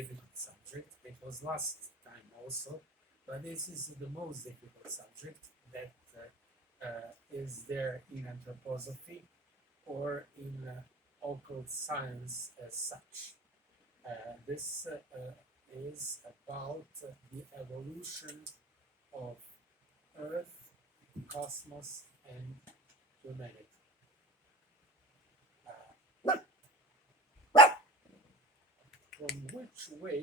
difficult subject. It was last time also, but this is the most difficult subject that is there in anthroposophy or in occult science as such. This is about the evolution of Earth, cosmos, and humanity. From which way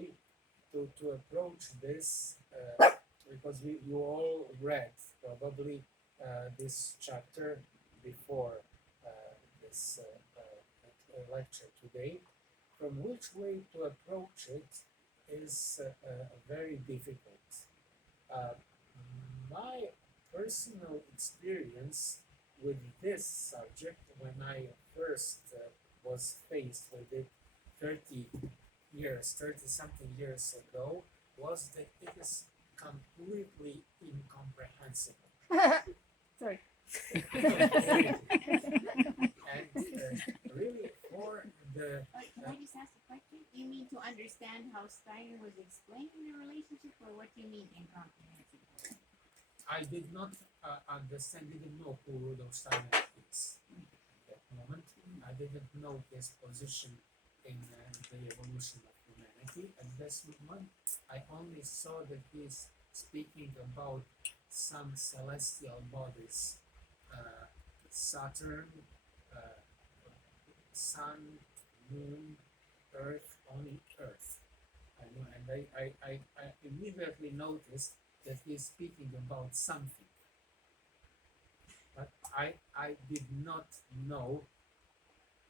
to approach this, because you all read probably this chapter before this lecture today. From which way to approach it is very difficult. My personal experience with this subject, when I first was faced with it 30 something years ago, was that it is completely incomprehensible. Sorry. And really, for the Can I just ask a question? You mean to understand how Steiner was explaining the relationship, or what do you mean incomprehensible? I did not understand, didn't know who Rudolf Steiner is at that moment. I didn't know his position in the evolution of humanity. At this moment, I only saw that he is speaking about some celestial bodies, Saturn, Sun, Moon, Earth, only Earth. And I immediately noticed that he is speaking about something. But I did not know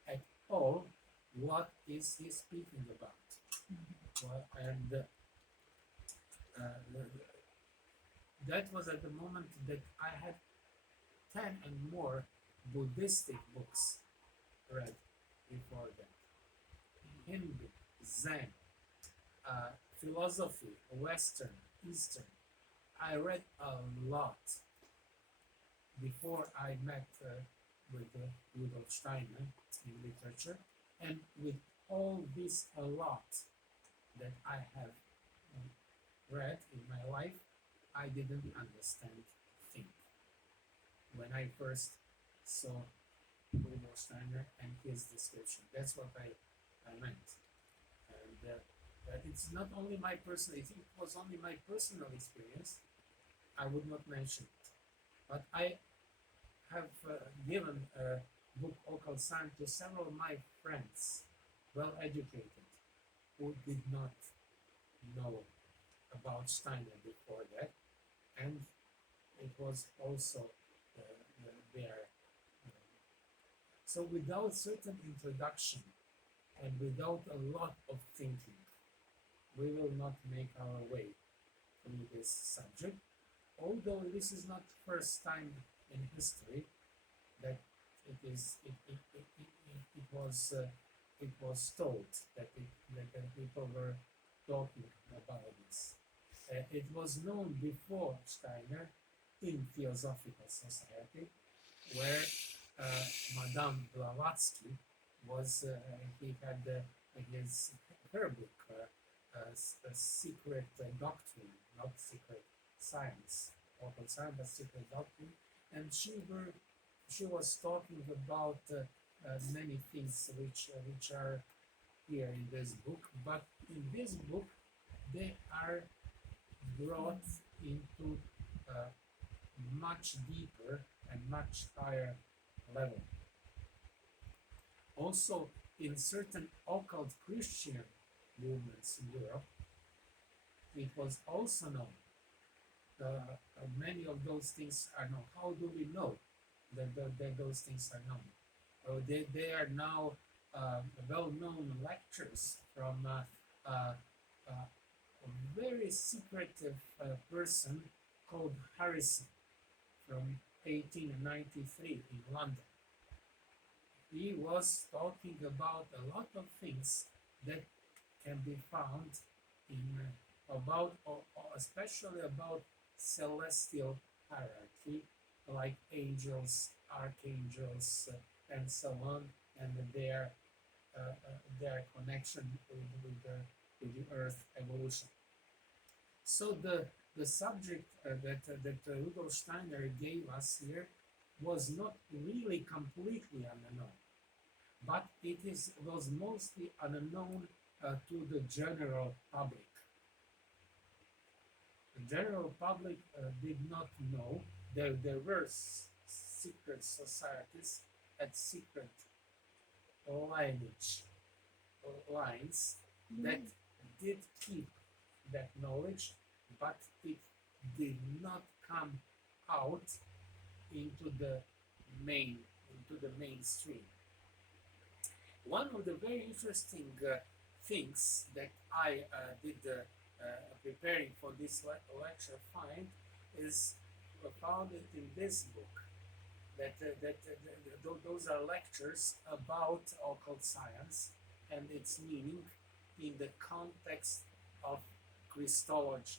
at all what is he speaking about. Well, and that was at the moment that I had 10 and more Buddhistic books read before that. Hindu, Zen, philosophy, Western, Eastern. I read a lot before I met with Rudolf Steiner in literature, and with all this a lot that I have read in my life, I didn't understand a thing. When I first saw Rudolf Steiner and his description, that's what I meant. And it's not only my personal, if it was only my personal experience, I would not mention it. But I have given a book, Occult Science, to several of my friends, well educated, who did not know about Steiner before that, and it was also there. So without certain introduction and without a lot of thinking, we will not make our way through this subject. Although this is not the first time in history that it was told that people were talking about this. It was known before Steiner in Theosophical Society, where Madame Blavatsky was. He had her book, a secret doctrine, not secret science, occult science, but secret doctrine, and she was talking about many things which are here in this book, but in this book they are brought into much deeper and much higher level. Also, in certain occult Christian movements in Europe, it was also known. Many of those things are known. How do we know that those things are known? They are now well-known lectures from a very secretive person called Harrison from 1893 in London. He was talking about a lot of things that can be found in especially about celestial hierarchy, like angels, archangels, and so on, and their connection with to the Earth evolution. So the subject that Rudolf Steiner gave us here was not really completely unknown, but was mostly unknown to the general public. The general public did not know there were secret societies and secret lineage lines that did keep that knowledge, but it did not come out into the mainstream. One of the very interesting things that I did preparing for this lecture find is found it in this book. Those are lectures about occult science and its meaning in the context of Christology,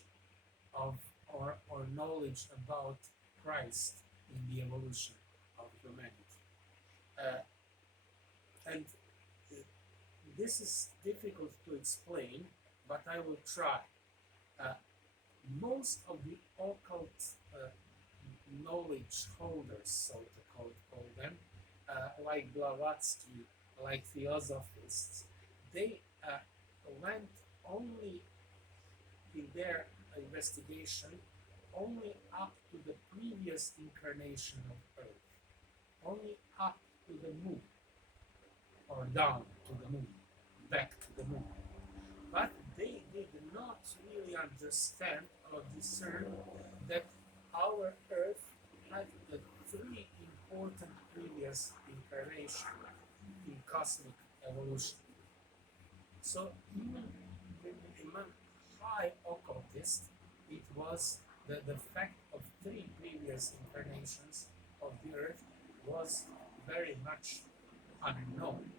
or knowledge about Christ in the evolution of humanity. And this is difficult to explain, but I will try. Most of the occult knowledge holders, so to call them, like Blavatsky, like theosophists, they went only in their investigation only up to the previous incarnation of Earth, only up to the moon, or down to the moon, back to the moon. But they did not really understand or discern that our Earth had three important previous incarnations in cosmic evolution. So even among high occultists, it was the fact of three previous incarnations of the Earth was very much unknown.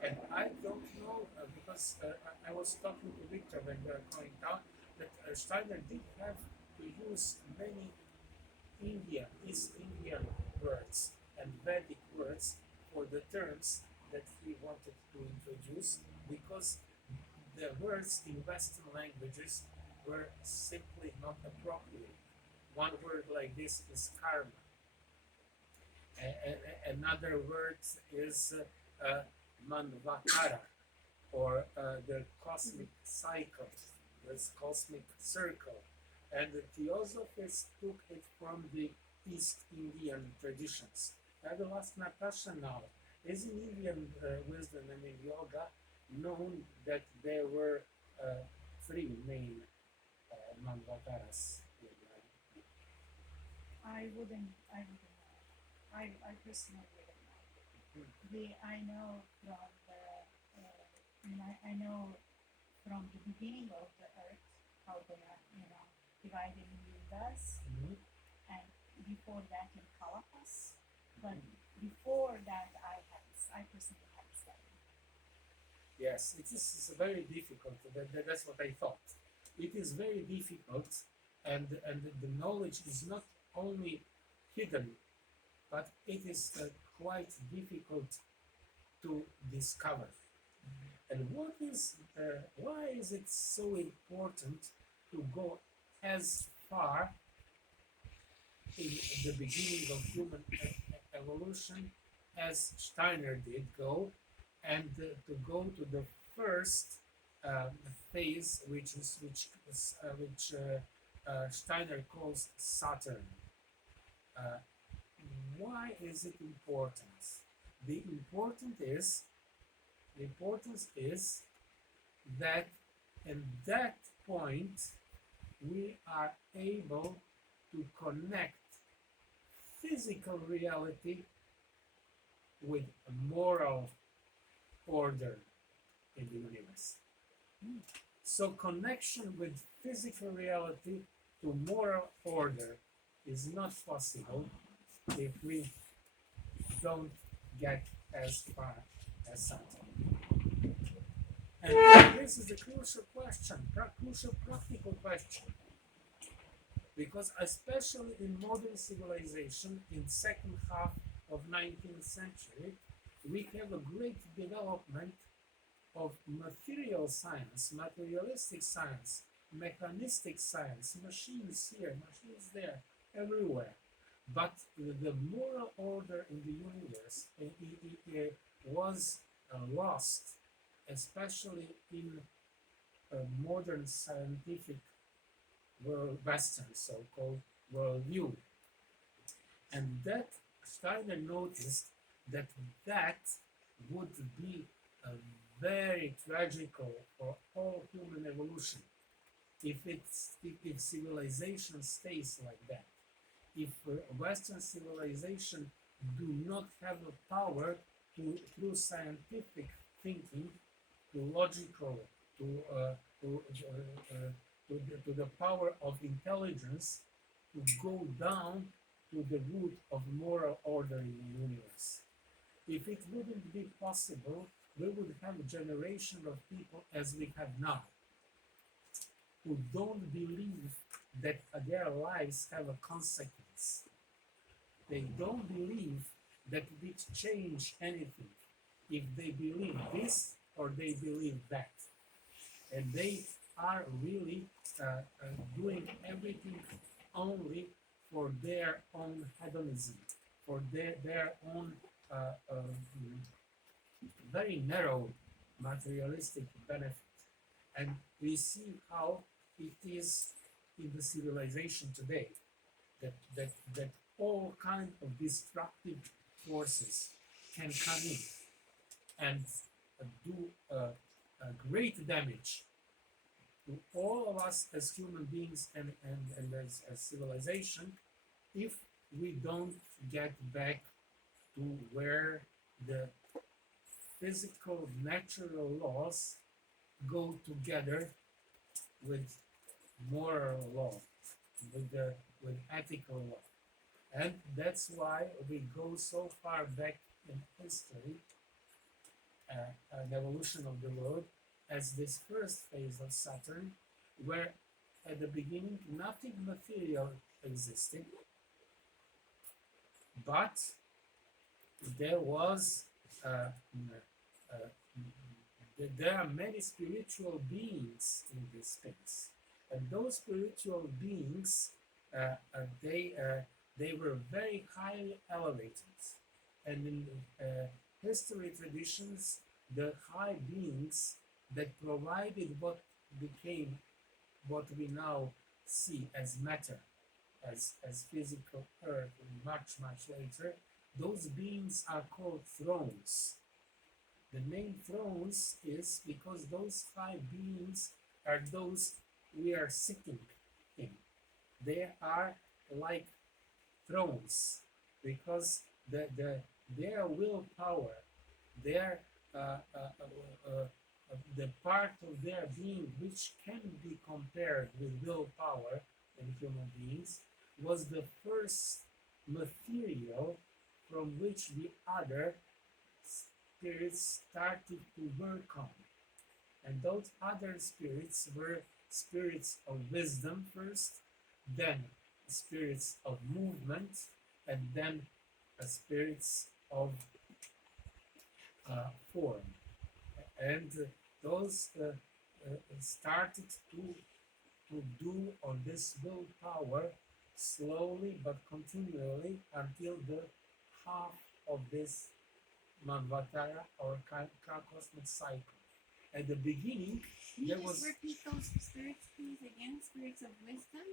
And I don't know, because I was talking to Victor when we were going down, that Steiner did have to use many East Indian words and Vedic words for the terms that he wanted to introduce, because the words in Western languages were simply not appropriate. One word like this is karma. Another word is manvatara, or the cosmic cycle, this cosmic circle. And the theosophists took it from the East Indian traditions. I will ask Natasha now, is in Indian wisdom and in yoga known that there were three main manvataras? I wouldn't know. I personally wouldn't know. I know from I know from the beginning of the Earth how they are, divided in Yugas, and before that in Kalapas. But before that, I personally had studied. Yes, it is very difficult. That's what I thought. It is very difficult, and the knowledge is not only hidden, but it is quite difficult to discover. And why is it so important to go as far in the beginning of human evolution as Steiner did go, and to go to the first phase, which Steiner calls Saturn? Why is it important? The importance is that at that point we are able to connect physical reality with moral order in the universe. So connection with physical reality to moral order is not possible if we don't get as far as Saturn. And this is a crucial question, crucial practical question. Because especially in modern civilization, in second half of 19th century, we have a great development of material science, materialistic science, mechanistic science, machines here, machines there, everywhere. But the moral order in the universe was lost, especially in a modern scientific world, Western so-called worldview. And that Steiner noticed that that would be very tragical for all human evolution if civilization stays like that. If Western civilization do not have a power to, through scientific thinking, to logical, to, to the power of intelligence, to go down to the root of moral order in the universe. If it wouldn't be possible, we would have a generation of people as we have now, who don't believe that their lives have a consequence. They don't believe that it change anything if they believe this or they believe that. And they are really doing everything only for their own hedonism, for their own very narrow materialistic benefit. And we see how it is in the civilization today, that all kinds of destructive forces can come in and do a great damage to all of us as human beings and as civilization if we don't get back to where the physical natural laws go together with moral law, with ethical law. And that's why we go so far back in history, an evolution of the world, as this first phase of Saturn, where at the beginning nothing material existed, but there was there are many spiritual beings in this space, and those spiritual beings they were very highly elevated, and in history traditions, the high beings that provided what became what we now see as matter, as physical earth, much later, those beings are called thrones. The name thrones is because those high beings are those we are sitting in. They are like thrones because their willpower, their the part of their being which can be compared with willpower in human beings was the first material from which the other spirits started to work on. And those other spirits were spirits of wisdom first, then spirits of movement, and then spirits of form. And those started to do on this willpower slowly but continually until the half of this Manvatara or cosmic cycle. At the beginning, Can there you was just repeat those spirits, please, again? Spirits of wisdom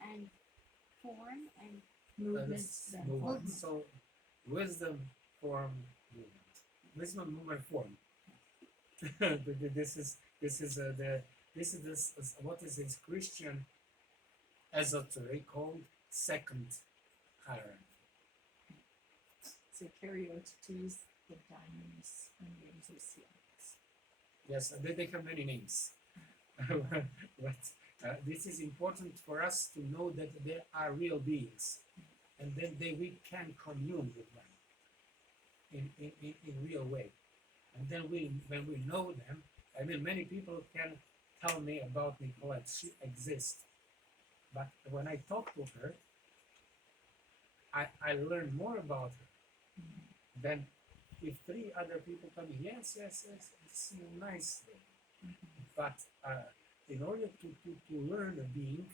and form and this movement. movement. So wisdom, form, movement. Wisdom, movement, form. this is what is this Christian esoteric called second hierarchy. So Karyotes, the diamonds, and names of seals. Yes, they have many names. But this is important for us to know that there are real beings, and then we can commune with them in real way. And then when we know them, I mean, many people can tell me about Nicolette. She exists. But when I talk to her, I learn more about her than if three other people come in, yes, it's nice. But in order to learn a being,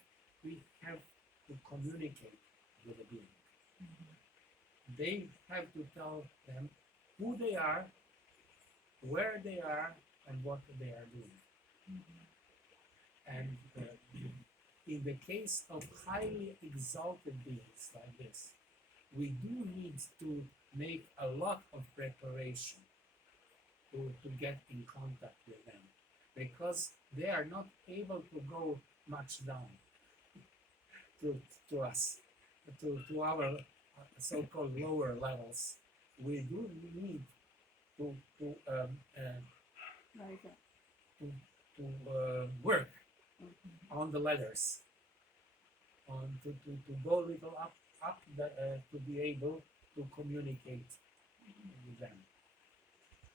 we have to communicate with a being. They have to tell them who they are, where they are, and what they are doing. And in the case of highly exalted beings like this, we do need to make a lot of preparation to get in contact with them, because they are not able to go much down to us, to our so-called lower levels. We do need to Right. work on the ladders, to go a little up to be able to communicate with them.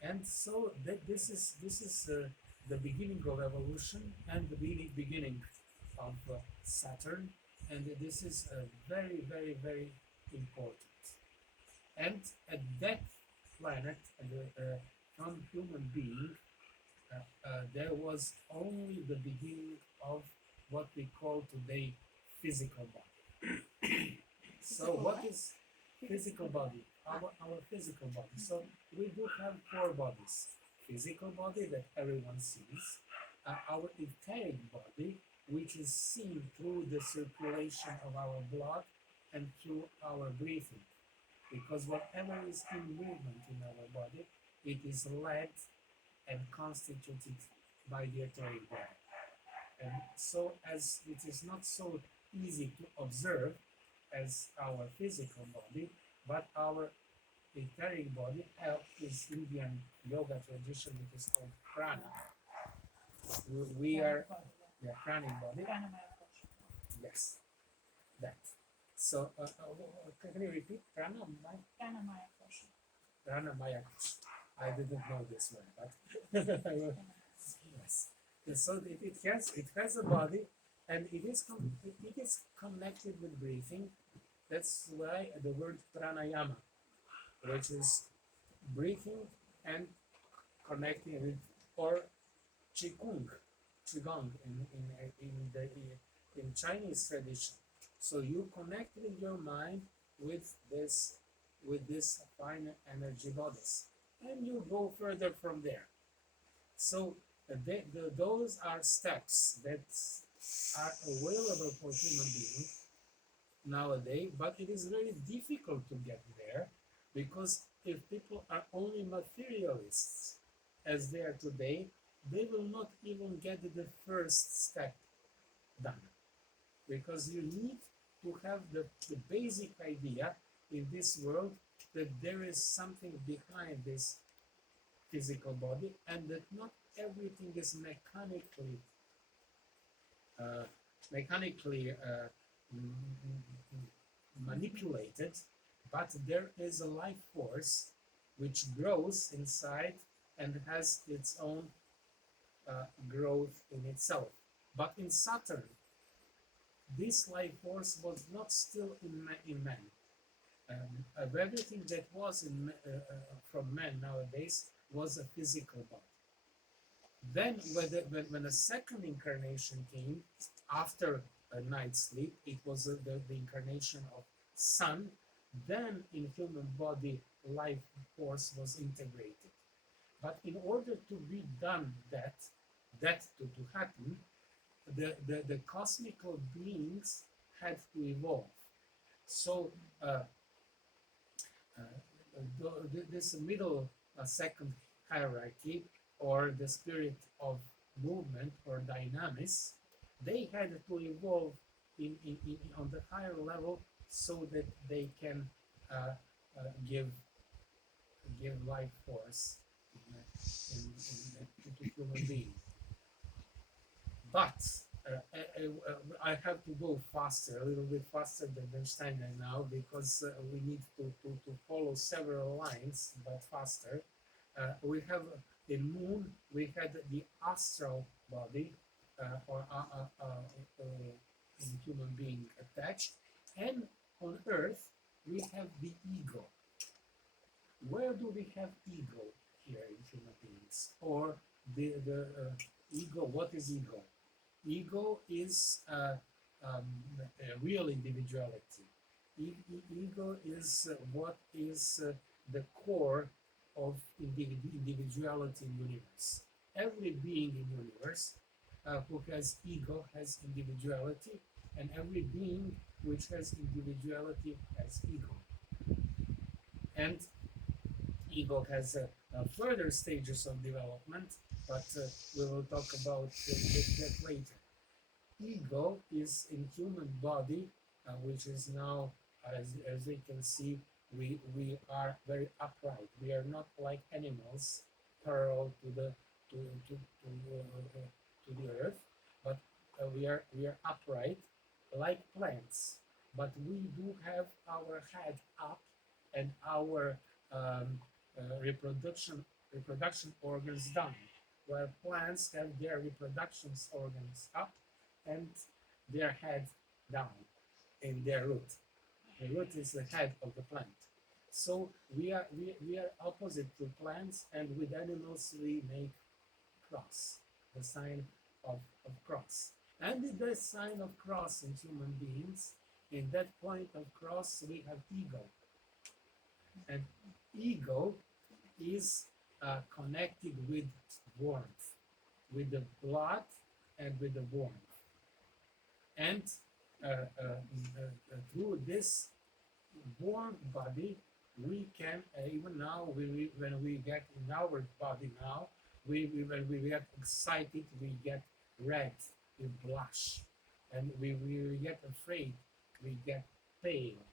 And so this is the beginning of evolution and the beginning of Saturn, and this is very, very, very important. And at that planet, from human being, there was only the beginning of what we call today physical body. So what is physical body? Our physical body. So we do have four bodies. Physical body that everyone sees, our etheric body, which is seen through the circulation of our blood and through our breathing. Because whatever is in movement in our body, it is led and constituted by the etheric body. And so as it is not so easy to observe as our physical body, but our etheric body is Indian yoga tradition, which is called prana. We are pranic body. Yes, that. So can you repeat prana? Prana Maya. I didn't know this one, but yes. And so it has a body, and it is connected with breathing. That's why the word pranayama, which is breathing and connecting with, or qigong in Chinese tradition. So you connect with your mind with this fine energy bodies, and you go further from there. So those are steps that are available for human beings nowadays, but it is very difficult to get there, because if people are only materialists as they are today, they will not even get the first step done, because you need to have the basic idea in this world that there is something behind this physical body, and that not everything is mechanically manipulated, but there is a life force which grows inside and has its own growth in itself. But in Saturn, this life force was not still in man. Everything that was from man nowadays was a physical body. Then when a second incarnation came after a night's sleep, it was the incarnation of sun. Then in human body, life force was integrated. But in order to be done that to happen, the cosmical beings had to evolve. So this middle second hierarchy, or the spirit of movement or dynamics, they had to evolve on the higher level, so that they can give life force to human beings. But I have to go faster, a little bit faster than Steiner now, because we need to follow several lines, but faster. We have in Moon, we had the astral body, or in human being attached, and on Earth we have the ego. where do we have ego here in human beings? Or the ego, what is ego? Ego is a real individuality. Ego is what is the core of individuality in universe. Every being in universe who has ego has individuality, and every being which has individuality has ego. And ego has further stages of development, but we will talk about that later. Ego is in human body, which is now, as we can see, we are very upright. We are not like animals parallel to the to the earth, but we are upright like plants. But we do have our head up and our reproduction organs down, while plants have their reproduction organs up and their head down in their root. The root is the head of the plant. So we are opposite to plants, and with animals we make cross, the sign of cross. And with the sign of cross in human beings, in that point of cross we have ego. And ego is connected with warmth, with the blood and with the warmth. And through this warm body, we can even now when we get in our body now, when we get excited, we get red, we blush, and we get afraid, we get pale.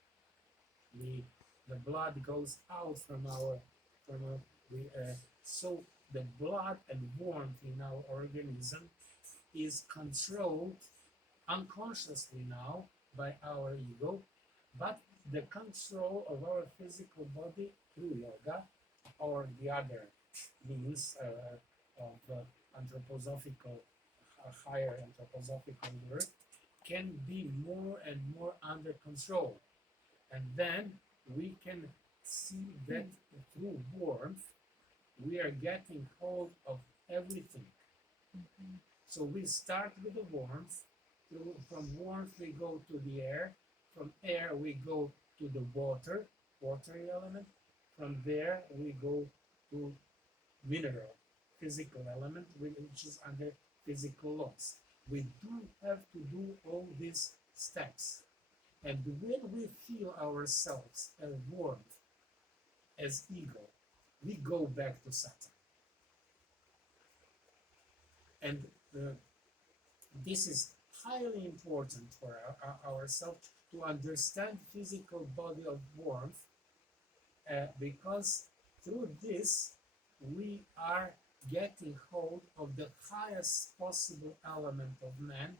The blood goes out from our so the blood and warmth in our organism is controlled unconsciously now by our ego, but the control of our physical body through yoga or the other means of anthroposophical, higher anthroposophical work can be more and more under control. And then we can see that through warmth we are getting hold of everything. So we start with the warmth. From warmth we go to the air. From air we go to the watery element. From there we go to mineral, physical element, which is under physical laws. We do have to do all these steps. And when we feel ourselves as warmth, as ego, we go back to Saturn. And this is highly important for ourselves to understand physical body of warmth, because through this we are getting hold of the highest possible element of man,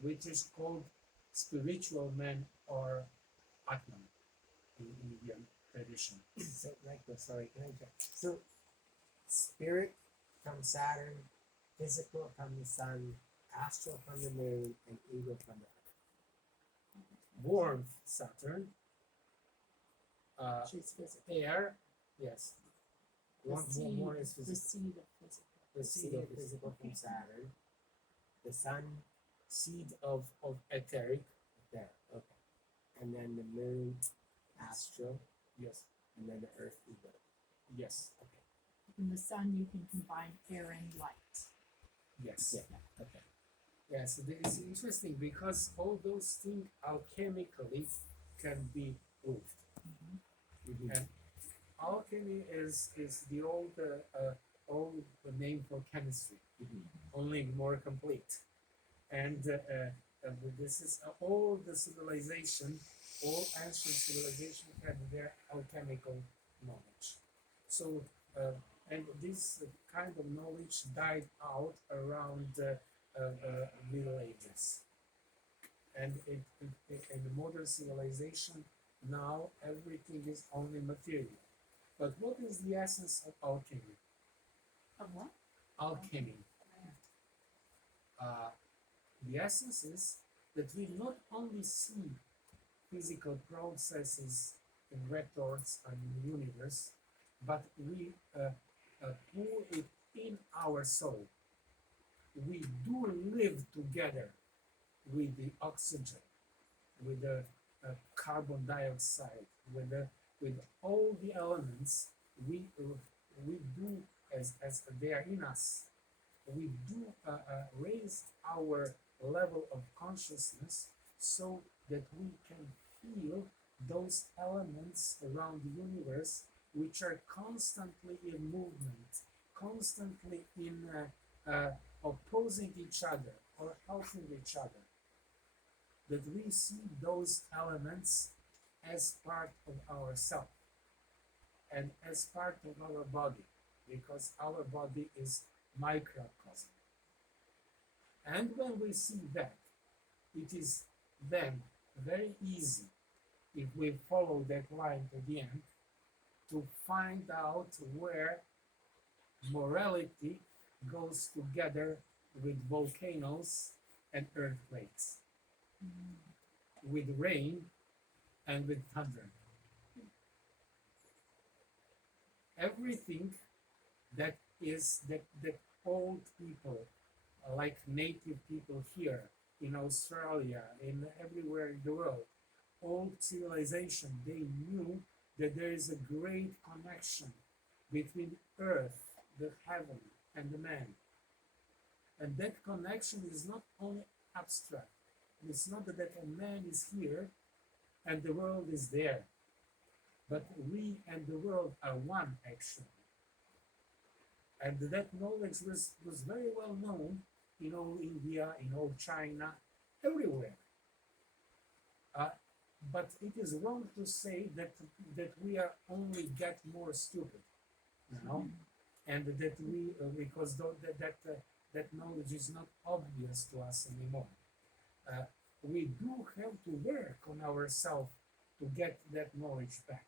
which is called spiritual man or Atman in Indian tradition. So, Rajko, sorry, can I interrupt? So, spirit from Saturn, physical from the sun, astral from the moon, and ego from the earth. Warmth, Saturn. She's physical. Air, yes. Warmth is The physical. seed of physical. The seed of physical from Saturn, the sun, Seed of etheric, there, okay. And then the moon, astral, yes, and then the earth, ego. yes, Okay. In the sun, you can combine air and light. yes. Yeah. Okay. Yes, it's interesting because all those things alchemically can be proved. Mhm. And alchemy is the old name for chemistry, Mhm. only more complete. And this is all the civilization, all ancient civilization had their alchemical knowledge. So, and this kind of knowledge died out around Middle Ages. And in the modern civilization, now everything is only material. But what is the essence of alchemy? Of what? Alchemy. The essence is that we not only see physical processes in retorts and in the universe, but we pull it in our soul. We do live together with the oxygen, with the carbon dioxide, with all the elements. We do as they are in us. We do raise our level of consciousness so that we can feel those elements around the universe which are constantly in movement, constantly in opposing each other or helping each other. That we see those elements as part of ourself and as part of our body, because our body is microcosm. And when we see that, it is then very easy, if we follow that line to the end, to find out where morality goes together with volcanoes and earthquakes, with rain and with thunder. Everything that old people, like native people here in Australia, in everywhere in the world, old civilization, they knew that there is a great connection between earth, the heaven, and the man. And that connection is not only abstract. It's not that a man is here and the world is there, but we and the world are one, actually. And that knowledge was very well known in all India, in all China, everywhere. But it is wrong to say that we are only get more stupid, you know, and that we because that knowledge is not obvious to us anymore. We do have to work on ourselves to get that knowledge back,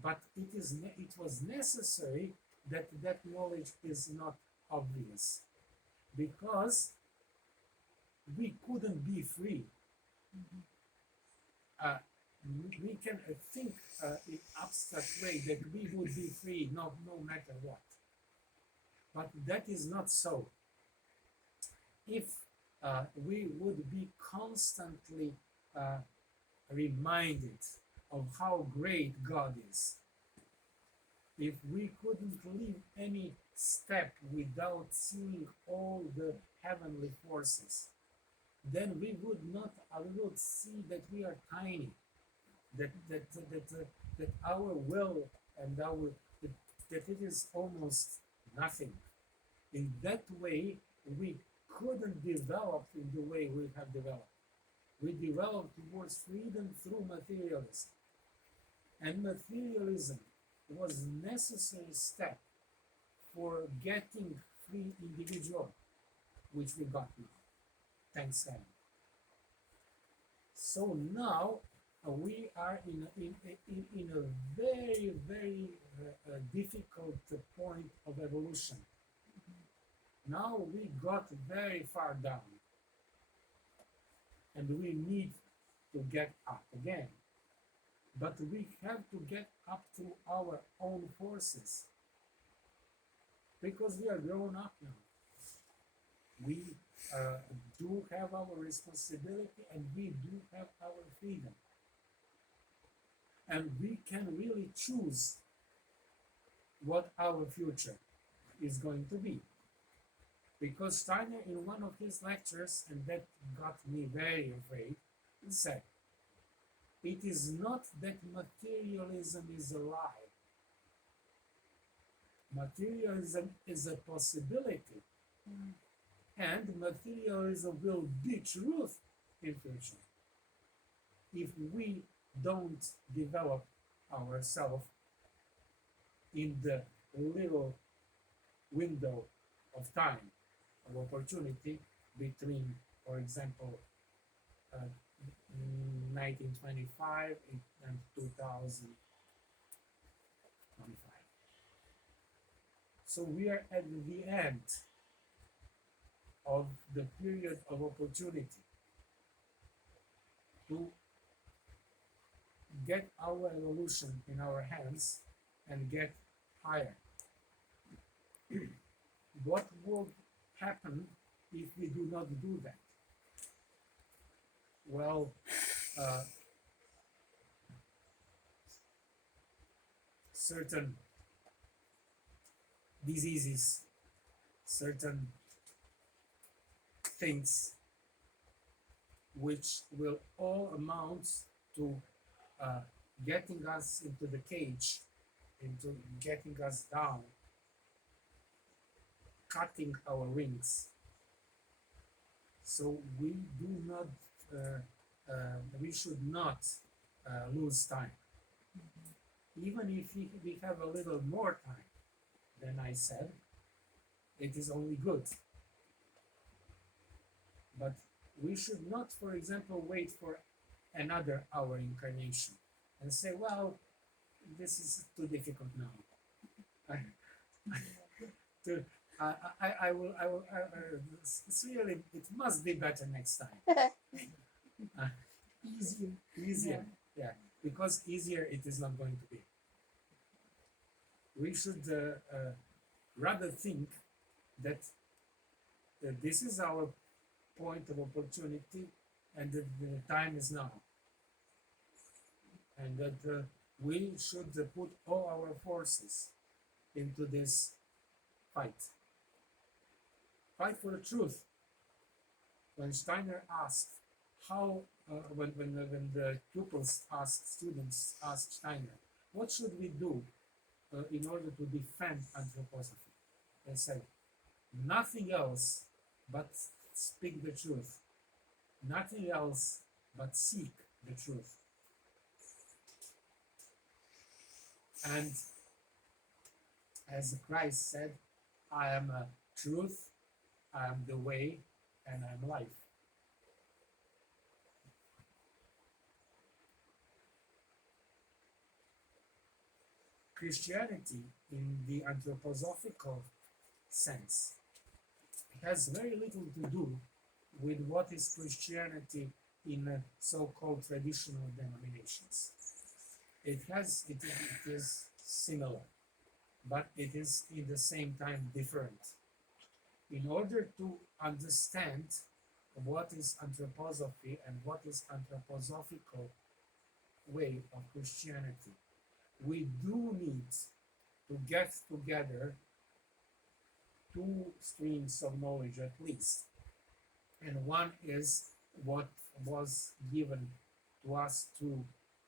but it was necessary that knowledge is not obvious, because we couldn't be free. We can think in abstract way that we would be free no matter what, but that is not so. If we would be constantly reminded of how great God is, if we couldn't leave any step without seeing all the heavenly forces, then we would see that we are tiny, that our will and that it is almost nothing. In that way, we couldn't develop in the way we have developed. We developed towards freedom through materialism. And materialism was a necessary step for getting free individual, which we got now. Thanks heaven. So now we are in a very, very difficult point of evolution. Now we got very far down, and we need to get up again. But we have to get up to our own forces, because we are grown up now. We do have our responsibility, and we do have our freedom. And we can really choose what our future is going to be. Because Steiner, in one of his lectures, and that got me very afraid, he said, it is not that materialism is a lie. Materialism is a possibility. And materialism will be truth in future if we don't develop ourselves in the little window of time of opportunity between, for example, 1925 and 2025. So we are at the end of the period of opportunity to get our evolution in our hands and get higher. What will happen if we do not do that? Well, certain diseases, certain things which will all amount to getting us into the cage, into getting us down, cutting our wings. So we do not, we should not lose time. Even if we have a little more time than I said, it is only good. But we should not, for example, wait for another hour incarnation and say, well, this is too difficult now. It's really, it must be better next time. Easier. Easier, yeah, because easier it is not going to be. We should rather think that this is our point of opportunity and that the time is now. And that we should put all our forces into this fight. Fight for the truth. When Steiner asked how, when the pupils asked, students asked Steiner, what should we do in order to defend anthroposophy? They said, nothing else but speak the truth. Nothing else but seek the truth. And as Christ said, I am a truth, I am the way, and I am life. Christianity, in the anthroposophical sense, has very little to do with what is Christianity in so-called traditional denominations. It is similar, but it is in the same time different. In order to understand what is anthroposophy and what is anthroposophical way of Christianity, we do need to get together two streams of knowledge at least. And one is what was given to us through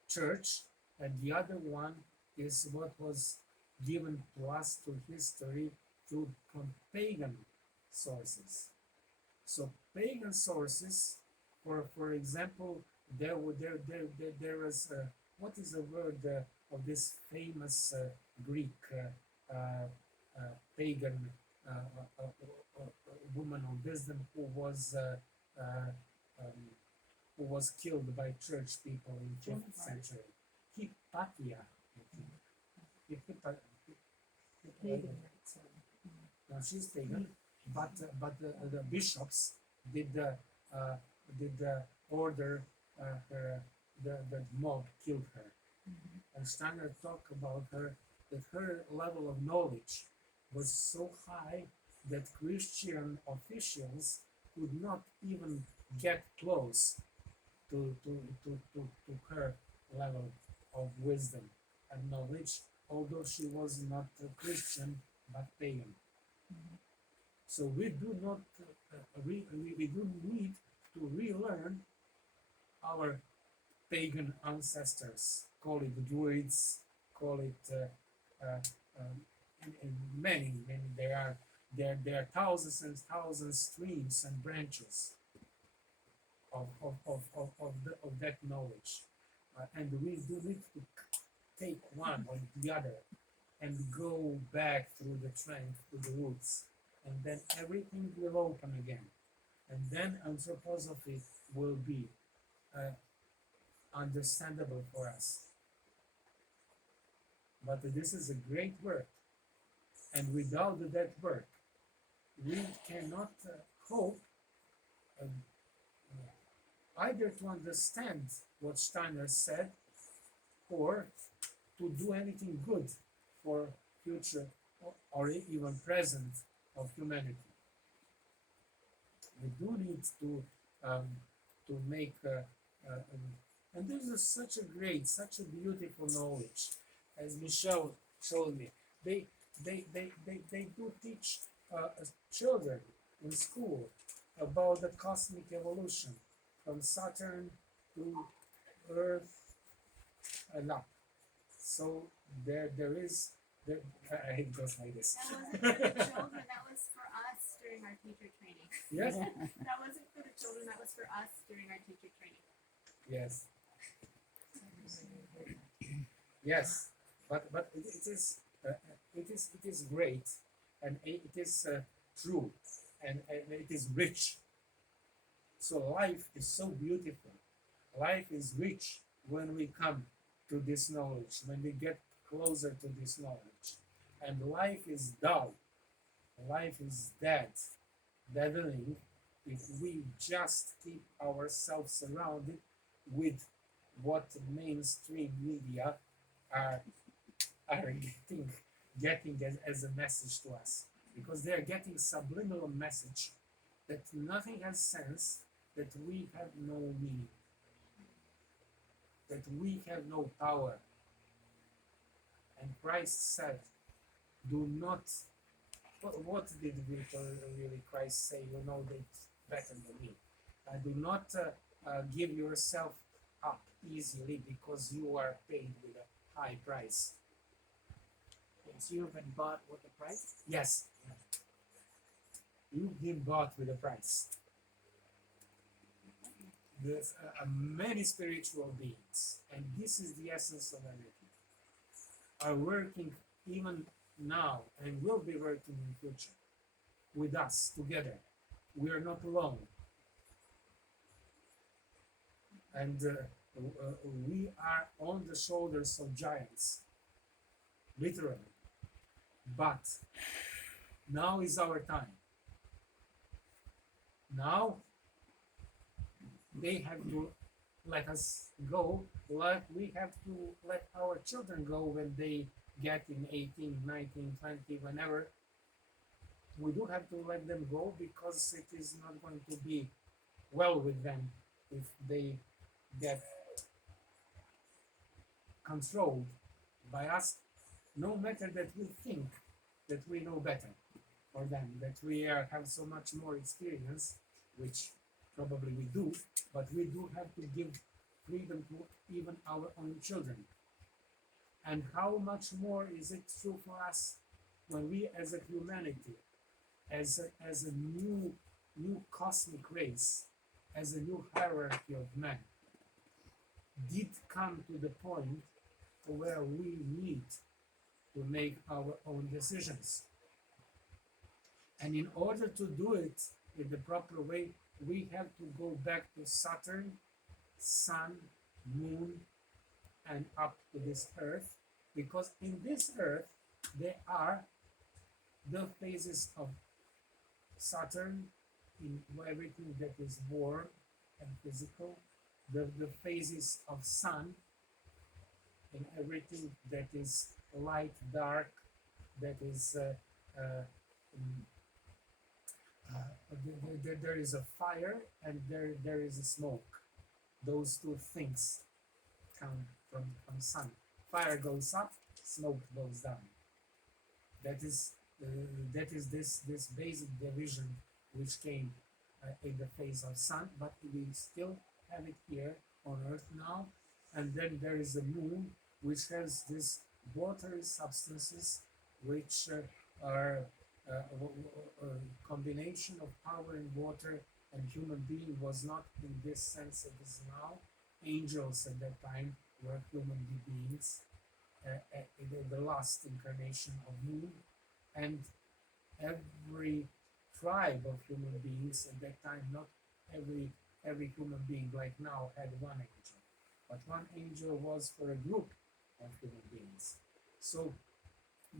church, and the other one is what was given to us through history from pagan sources. So pagan sources, for example, there was what is the word of this famous Greek pagan woman of wisdom who was killed by church people in 5th century. Hypatia. No, she's pagan, but the bishops did order her, the mob killed her. And Steiner talked about her, that her level of knowledge was so high that Christian officials could not even get close to her level of wisdom and knowledge, although she was not a Christian but pagan. So we do not we do need to relearn our pagan ancestors. Call it druids, call it many. There are thousands and thousands streams and branches of that knowledge, and we do need to take one or the other and go back through the trend to the roots, and then everything will open again, and then anthroposophy will be understandable for us. But this is a great work, and without that work, we cannot hope either to understand what Steiner said or to do anything good for future or even present of humanity. We do need to make and this is such a great, such a beautiful knowledge, as Michelle showed me. They do teach children in school about the cosmic evolution from Saturn to Earth and up. So there is there. It goes like this. That wasn't for the children, that was for us during our teacher training. Yes, That wasn't for the children, that was for us during our teacher training. yes, yes. But it is great, and it is true, and it is rich. So life is so beautiful. Life is rich when we come to this knowledge, when we get closer to this knowledge. And life is dull. Life is dead, deadening, if we just keep ourselves surrounded with what mainstream media are, are getting as a message to us. Because they are getting subliminal message that nothing has sense, that we have no meaning, that we have no power. And Christ said, do not, what did really Christ say? You know that better than me. Do not give yourself up easily because you are paid with a high price. Yes, you have been bought with a price. Yes, you've been bought with a price. There's many spiritual beings, and this is the essence of energy, are working even now and will be working in the future with us together. We are not alone. And we are on the shoulders of giants, literally. But now is our time. Now they have to let us go, like we have to let our children go when they get in 18, 19, 20, whenever. We do have to let them go because it is not going to be well with them if they get controlled by us, no matter that we think that we know better for them, that we have so much more experience, which probably we do, but we do have to give freedom to even our own children. And how much more is it true for us when we as a humanity, as a new cosmic race, as a new hierarchy of men, did come to the point where we need to make our own decisions. And in order to do it in the proper way, we have to go back to Saturn, Sun, Moon, and up to this Earth, because in this Earth there are the phases of Saturn in everything that is warm and physical, the phases of Sun in everything that is light, dark, that is there is a fire and there is a smoke. Those two things come from Sun. Fire goes up, smoke goes down. That is this basic division which came in the phase of Sun, but we still have it here on Earth now. And then there is the Moon, which has these watery substances, which are a combination of power and water, and human being was not in this sense it is now. Angels at that time were human beings, the last incarnation of Moon, and every tribe of human beings at that time, not every human being like now had one angel, but one angel was for a group of human beings. So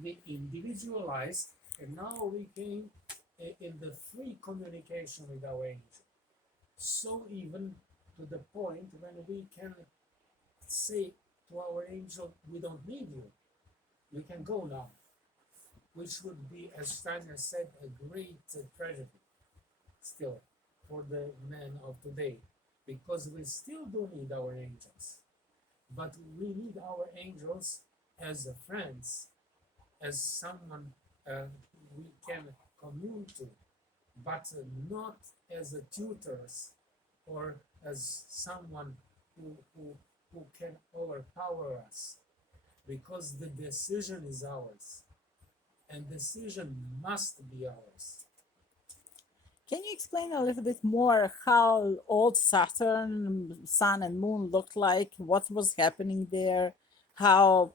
we individualized, and now we came in the free communication with our angel. So even to the point when we can say to our angel, we don't need you. You can go now. which would be, as Steiner said, a great tragedy still for the men of today, because we still do need our angels, but we need our angels as friends, as someone we can commune to, but not as tutors or as someone who can overpower us, because the decision is ours, and decision must be ours. Can you explain a little bit more how old Saturn, Sun, and Moon looked like? What was happening there? How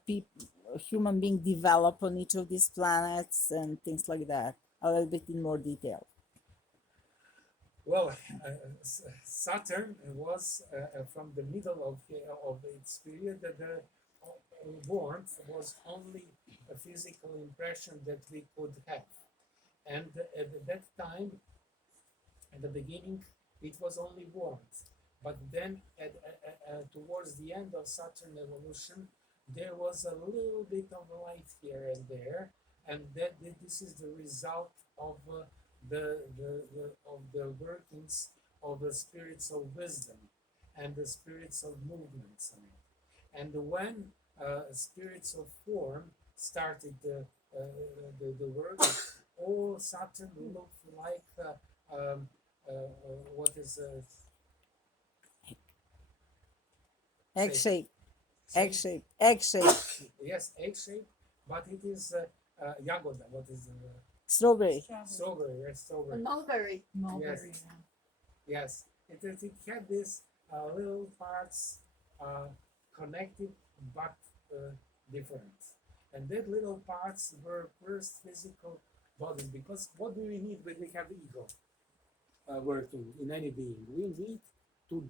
human beings develop on each of these planets and things like that? A little bit in more detail. Well, Saturn was from the middle of its period. The warmth was only a physical impression that we could have, and at that time, at the beginning, it was only warmth. But then, towards the end of Saturn evolution, there was a little bit of light here and there, and that this is the result of the workings of the spirits of wisdom and the spirits of movements. And when spirits of form started the work, all Saturn looked like what is Egg shape, egg shape? shape, egg shape, Yes, egg shape, but it is jagoda. What is strawberry. strawberry? Yes, strawberry. Mulberry. Mulberry. Yes, it had these little parts connected but different. And that little parts were first physical bodies, because what do we need when we have ego working in any being? We need to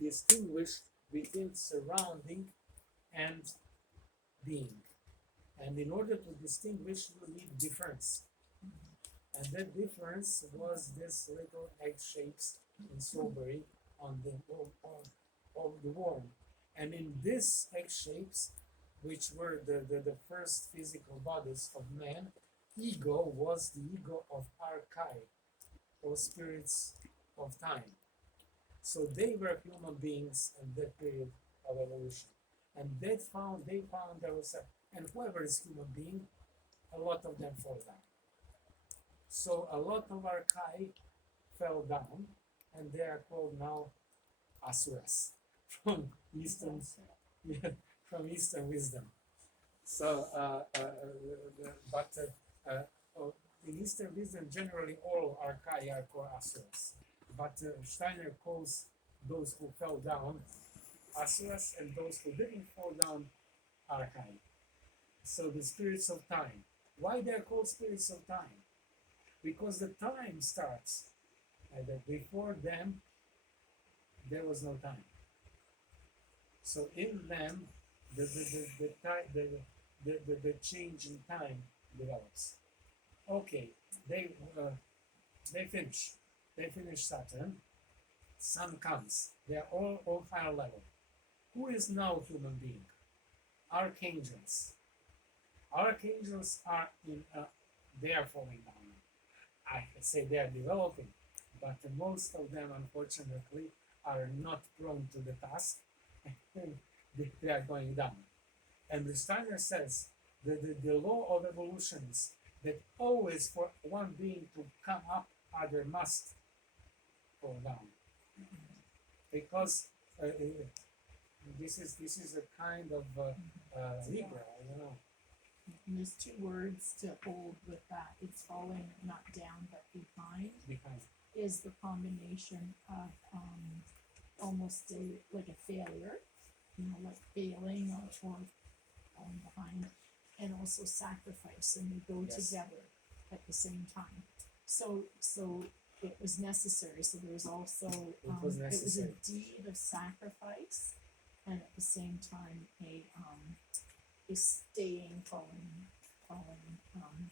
distinguish between surrounding and being. And in order to distinguish, you need difference. And that difference was this little egg shapes in strawberry on the worm. And in these egg shapes, which were the first physical bodies of man, ego was the ego of archai, or spirits of time. So they were human beings in that period of evolution. And they found themselves, and whoever is human being, a lot of them fall down. So a lot of archai fell down, and they are called now asuras from Eastern, from Eastern wisdom. So, in Eastern wisdom, generally all archai are called asuras. But Steiner calls those who fell down asuras, and those who didn't fall down archai. So the spirits of time. Why they are called spirits of time? Because the time starts, and that before them there was no time. So in them, the change in time develops. Okay, they finish. They finish Saturn. Sun comes. They are all on higher level. Who is now human being? Archangels. Archangels are they are falling down. I say they are developing, but most of them, unfortunately, are not prone to the task. They are going down. And the Steiner says that the law of evolution is that always for one being to come up, other must fall down. Because this is a kind of Libra, you know. And there's two words to hold with that. It's falling not down but behind. Is the combination of almost like a failure, like failing or falling behind, and also sacrifice, and they go Yes. together at the same time. So it was necessary. So there was also It was it was a necessary. deed of sacrifice, and at the same time a staying, falling behind.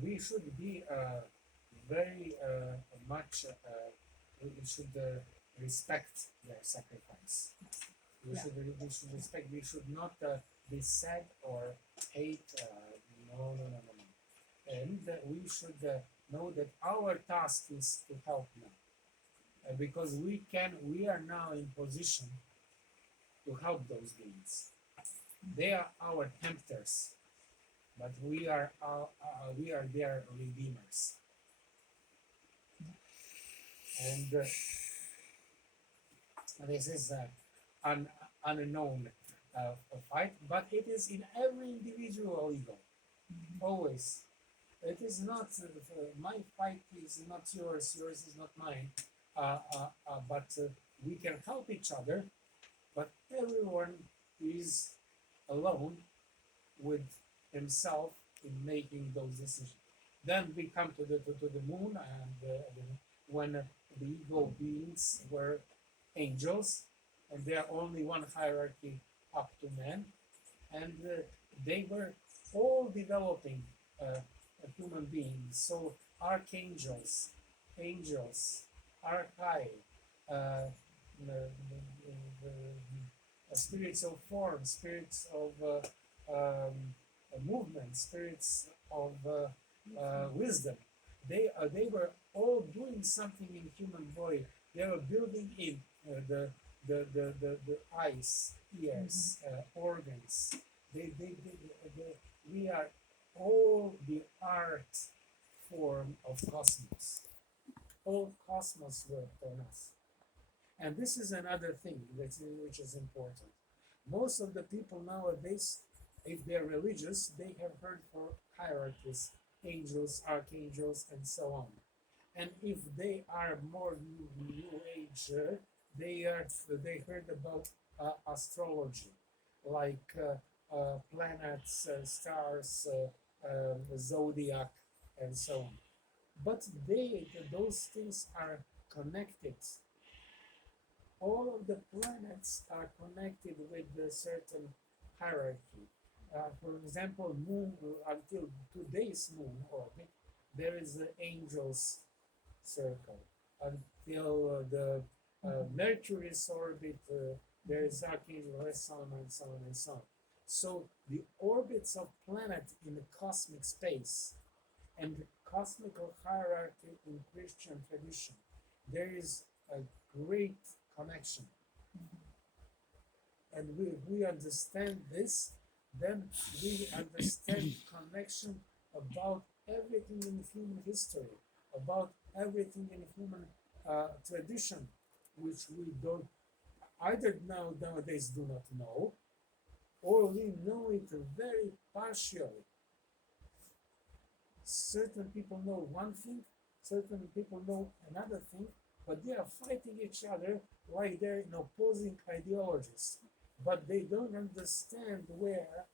We should be very much. We should respect their sacrifice. We should respect. We should not be sad or hate No, no, no, no, no. And we should know that our task is to help them. Because we are now in position to help those beings. They are our tempters, but we are their redeemers. And this is an unknown fight, but it is in every individual ego, always. It is not my fight is not yours, yours is not mine. But we can help each other. But everyone is alone with himself in making those decisions. Then we come to the moon, and when the ego beings were angels, and there are only one hierarchy up to men, and they were all developing human beings. So archangels, angels, archai, spirits of form, spirits of movement, spirits of wisdom. They were all doing something in human body. They were building in the eyes, ears, organs. We are all the art form of cosmos. All cosmos worked on us. And this is another thing which is important. Most of the people nowadays, if they're religious, they have heard for hierarchies, angels, archangels, and so on. And if they are more new age, they heard about astrology, like planets, stars, zodiac, and so on. But those things are connected. All of the planets are connected with a certain hierarchy. For example, moon, until today's moon orbit, there is the angels circle. Until the Mercury's orbit, there is archangel, and so on and so on and so on. So the orbits of planets in the cosmic space and the cosmical hierarchy in Christian tradition, there is a great connection. And we understand this, then we understand connection about everything in human history, about everything in human tradition, which we don't either nowadays do not know, or we know it very partially. Certain people know one thing, certain people know another thing, but they are fighting each other like they're in opposing ideologies. But they don't understand where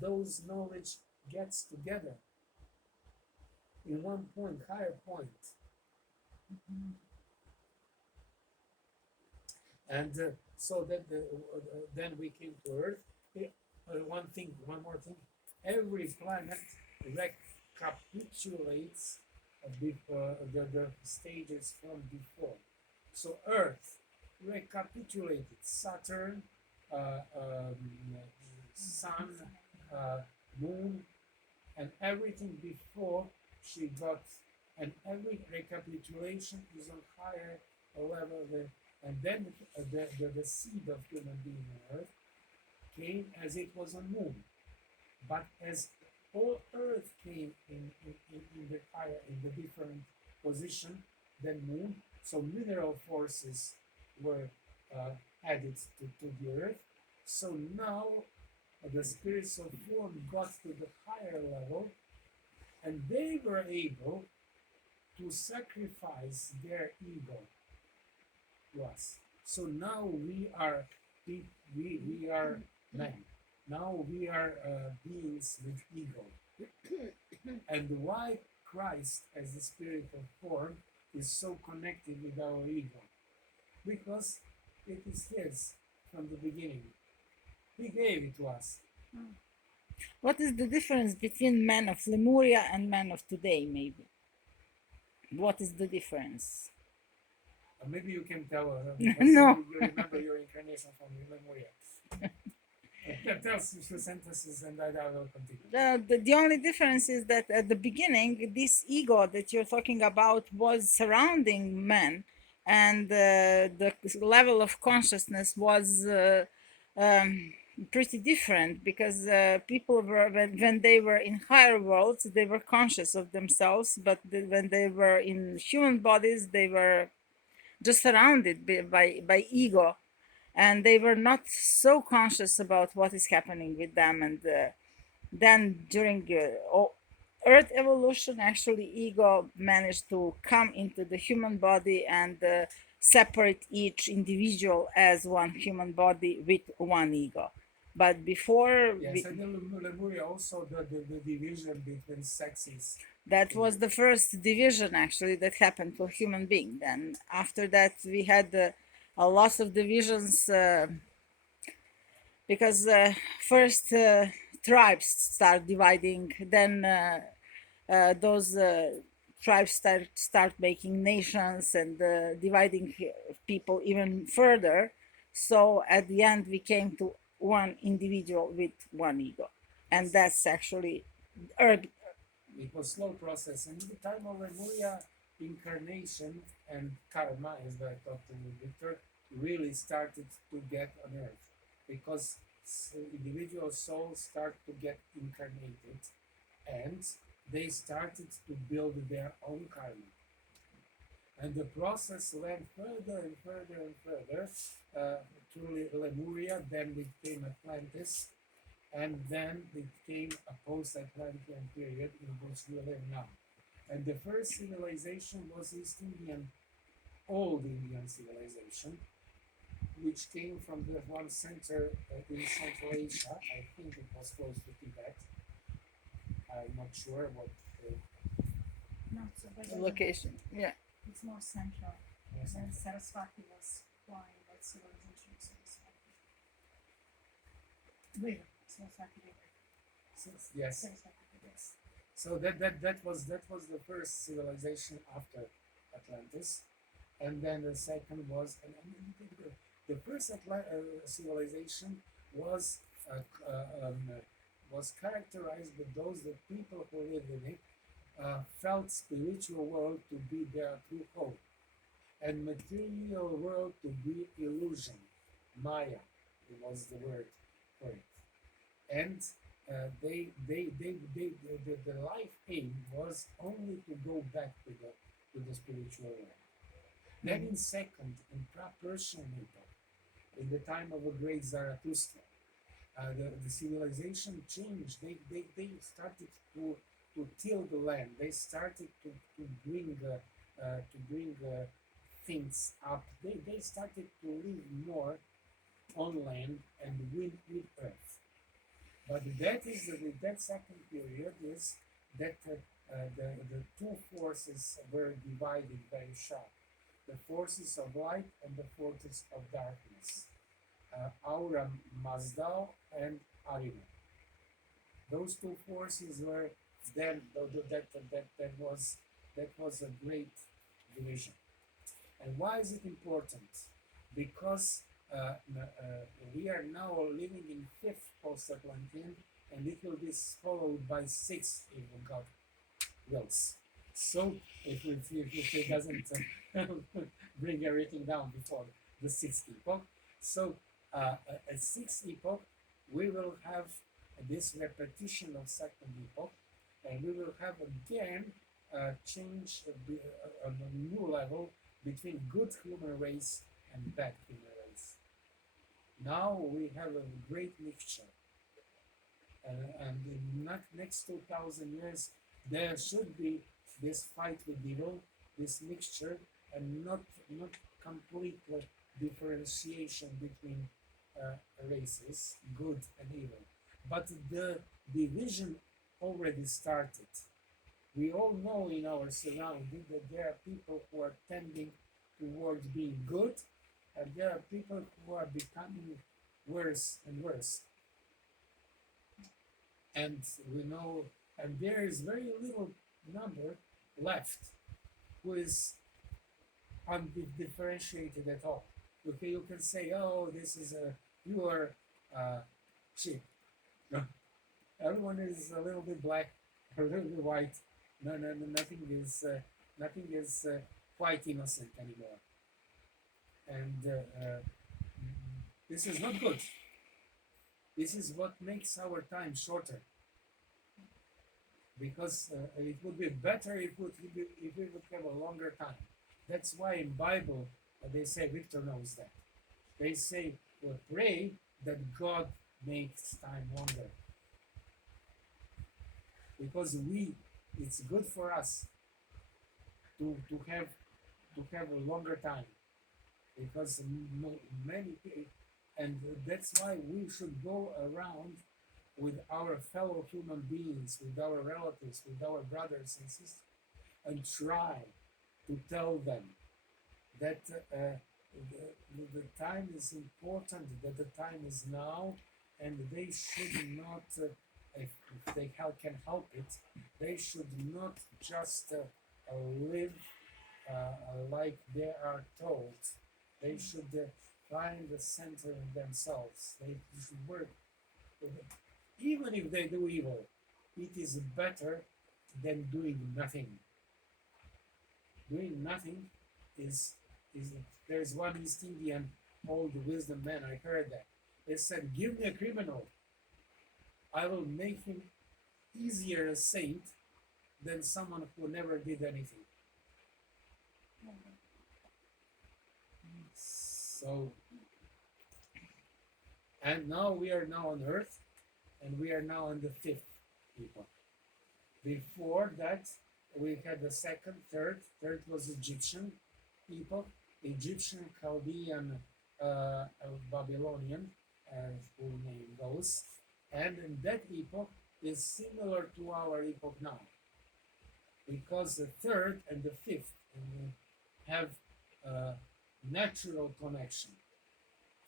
those knowledge gets together in one point, higher point. And so that then we came to Earth. One more thing. Every planet recapitulates the stages from before. So Earth recapitulated Saturn, Sun, Moon, and everything before she got, and every recapitulation is on higher level than, and then the seed of human being on Earth came as it was on Moon. But as all Earth came in the higher, in the different position than Moon, so mineral forces were added to the Earth. So now the spirits of form got to the higher level, and they were able to sacrifice their ego to us. So now we are men. Now we are beings with ego. And why Christ, as the spirit of form, is so connected with our ego? Because it is his from the beginning. He gave it to us. What is the difference between men of Lemuria and men of today, maybe? What is the difference? Maybe you can tell No. you remember your incarnation from Lemuria. Tell us the sentences and I will continue. The only difference is that at the beginning, this ego that you're talking about was surrounding man, and the level of consciousness was pretty different because people were, when they were in higher worlds, they were conscious of themselves, but when they were in human bodies, they were just surrounded by ego, and they were not so conscious about what is happening with them. And then during earth evolution, actually ego managed to come into the human body and separate each individual as one human body with one ego. But before Yes, and in Lemuria also the division between sexes. that was the first division actually that happened to a human being. Then after that we had a lot of divisions because first tribes start dividing, then those tribes start making nations and dividing people even further. So at the end we came to one individual with one ego, and that's actually Earth. It was slow process, and in the time of Lemuria, incarnation and karma, as I talked to Victor, really started to get on earth because individual souls start to get incarnated, and they started to build their own karma. And the process went further and further and further through Lemuria, then it became Atlantis, and then it came a post-Atlantean period in which we live now. And the first civilization was East Indian, old Indian civilization, which came from the one center in Central Asia. I think it was close to Tibet. I'm not sure what. No, so The location, yeah. it's more central. Yes, And Saraswati was flying that civilization. Saraswati. River. Saraswati River. yes. Saraswati River. So that was the first civilization after Atlantis, and then the second was the first civilization was was characterized by those the people who lived in it felt spiritual world to be their true home, and material world to be illusion, Maya was the word for it, and the life aim was only to go back to the spiritual world. Then in second, in Persian epoch, in the time of a great Zarathustra, the civilization changed. They started to till the land. They started to bring things up. They started to live more on land and with earth. But that second period is that the two forces were divided very sharp: the forces of light and the forces of darkness. Aura Mazdal and Arima. Those two forces were then that was a great division. And why is it important? Because we are now living in fifth post-Atlantean, and it will be followed by sixth if God wills. So if it doesn't bring everything down before the sixth epoch, so at sixth epoch we will have this repetition of second epoch, and we will have again change on a new level between good human race and bad human race. Now we have a great mixture, and in the next 2,000 years there should be this fight with evil, this mixture, and not complete differentiation between races, good and evil. But the division already started. We all know in our surrounding that there are people who are tending towards being good, and there are people who are becoming worse and worse. And we know, and there is very little number left who is undifferentiated at all. Okay, you can say, oh, this is you are sheep. No, everyone is a little bit black, a little bit white. No, nothing is quite innocent anymore. And this is not good. This is what makes our time shorter. Because it would be better if we would have a longer time. That's why in Bible they say, Victor knows that. They say, well, pray that God makes time longer. Because it's good for us to have a longer time. Because many people, and that's why we should go around with our fellow human beings, with our relatives, with our brothers and sisters, and try to tell them that the time is important, that the time is now, and they should not, if they can help it, they should not just live like they are told. They should find the center in themselves. They should work. Even if they do evil, it is better than doing nothing. Doing nothing is there's one East Indian old wisdom man, I heard that. They said, give me a criminal. I will make him easier a saint than someone who never did anything. So, and now we are now on earth, and we are now on the fifth epoch. Before that, we had the second, third. Third was Egyptian epoch, Egyptian, Chaldean, Babylonian, as full name goes. And in that epoch is similar to our epoch now, because the third and the fifth have natural connection.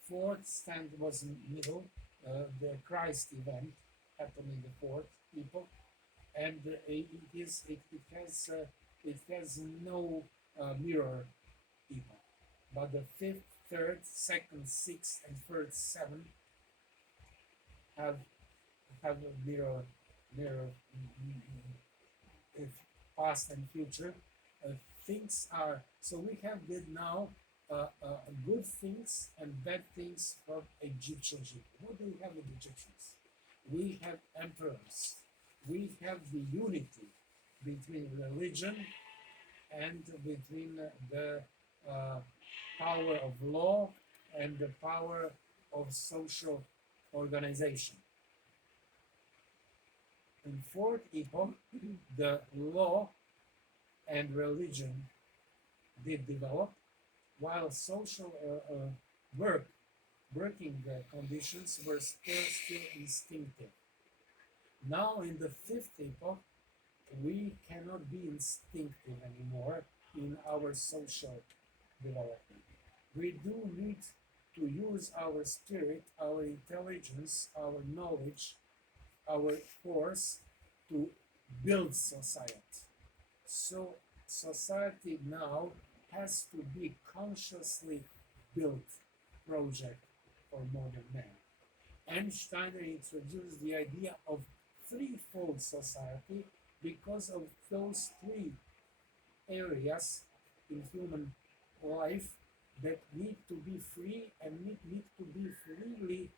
Fourth stand was in middle. The Christ event happened in the fourth epoch, and it has no mirror epoch. But the fifth, third, second, sixth, and first seven have a mirror past and future. Things are so we have did now good things and bad things from Egyptians. What do we have with Egyptians? We have emperors. We have the unity between religion and between the power of law and the power of social organization. In fourth epoch, the law and religion did develop, while social working conditions were still instinctive. Now in the fifth epoch, we cannot be instinctive anymore in our social development. We do need to use our spirit, our intelligence, our knowledge, our force to build society. So society now has to be consciously built project for modern man. And Steiner introduced the idea of threefold society because of those three areas in human life that need to be free and need to be freely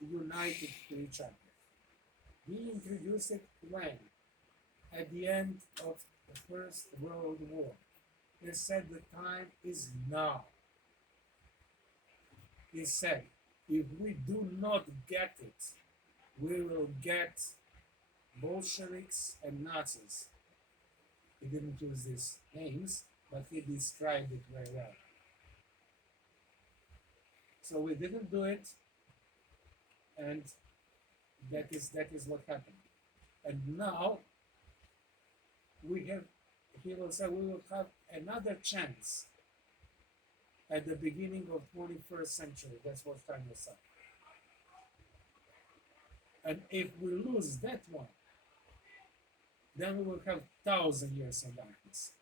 united to each other. He introduced it when? At the end of the First World War. He said the time is now. He said, if we do not get it, we will get Bolsheviks and Nazis. He didn't use these names, but he described it very well. So we didn't do it, and that is what happened. And now he will say we will have another chance at the beginning of 21st century. That's what Steiner said. And if we lose that one, then we will have 1,000 years of darkness.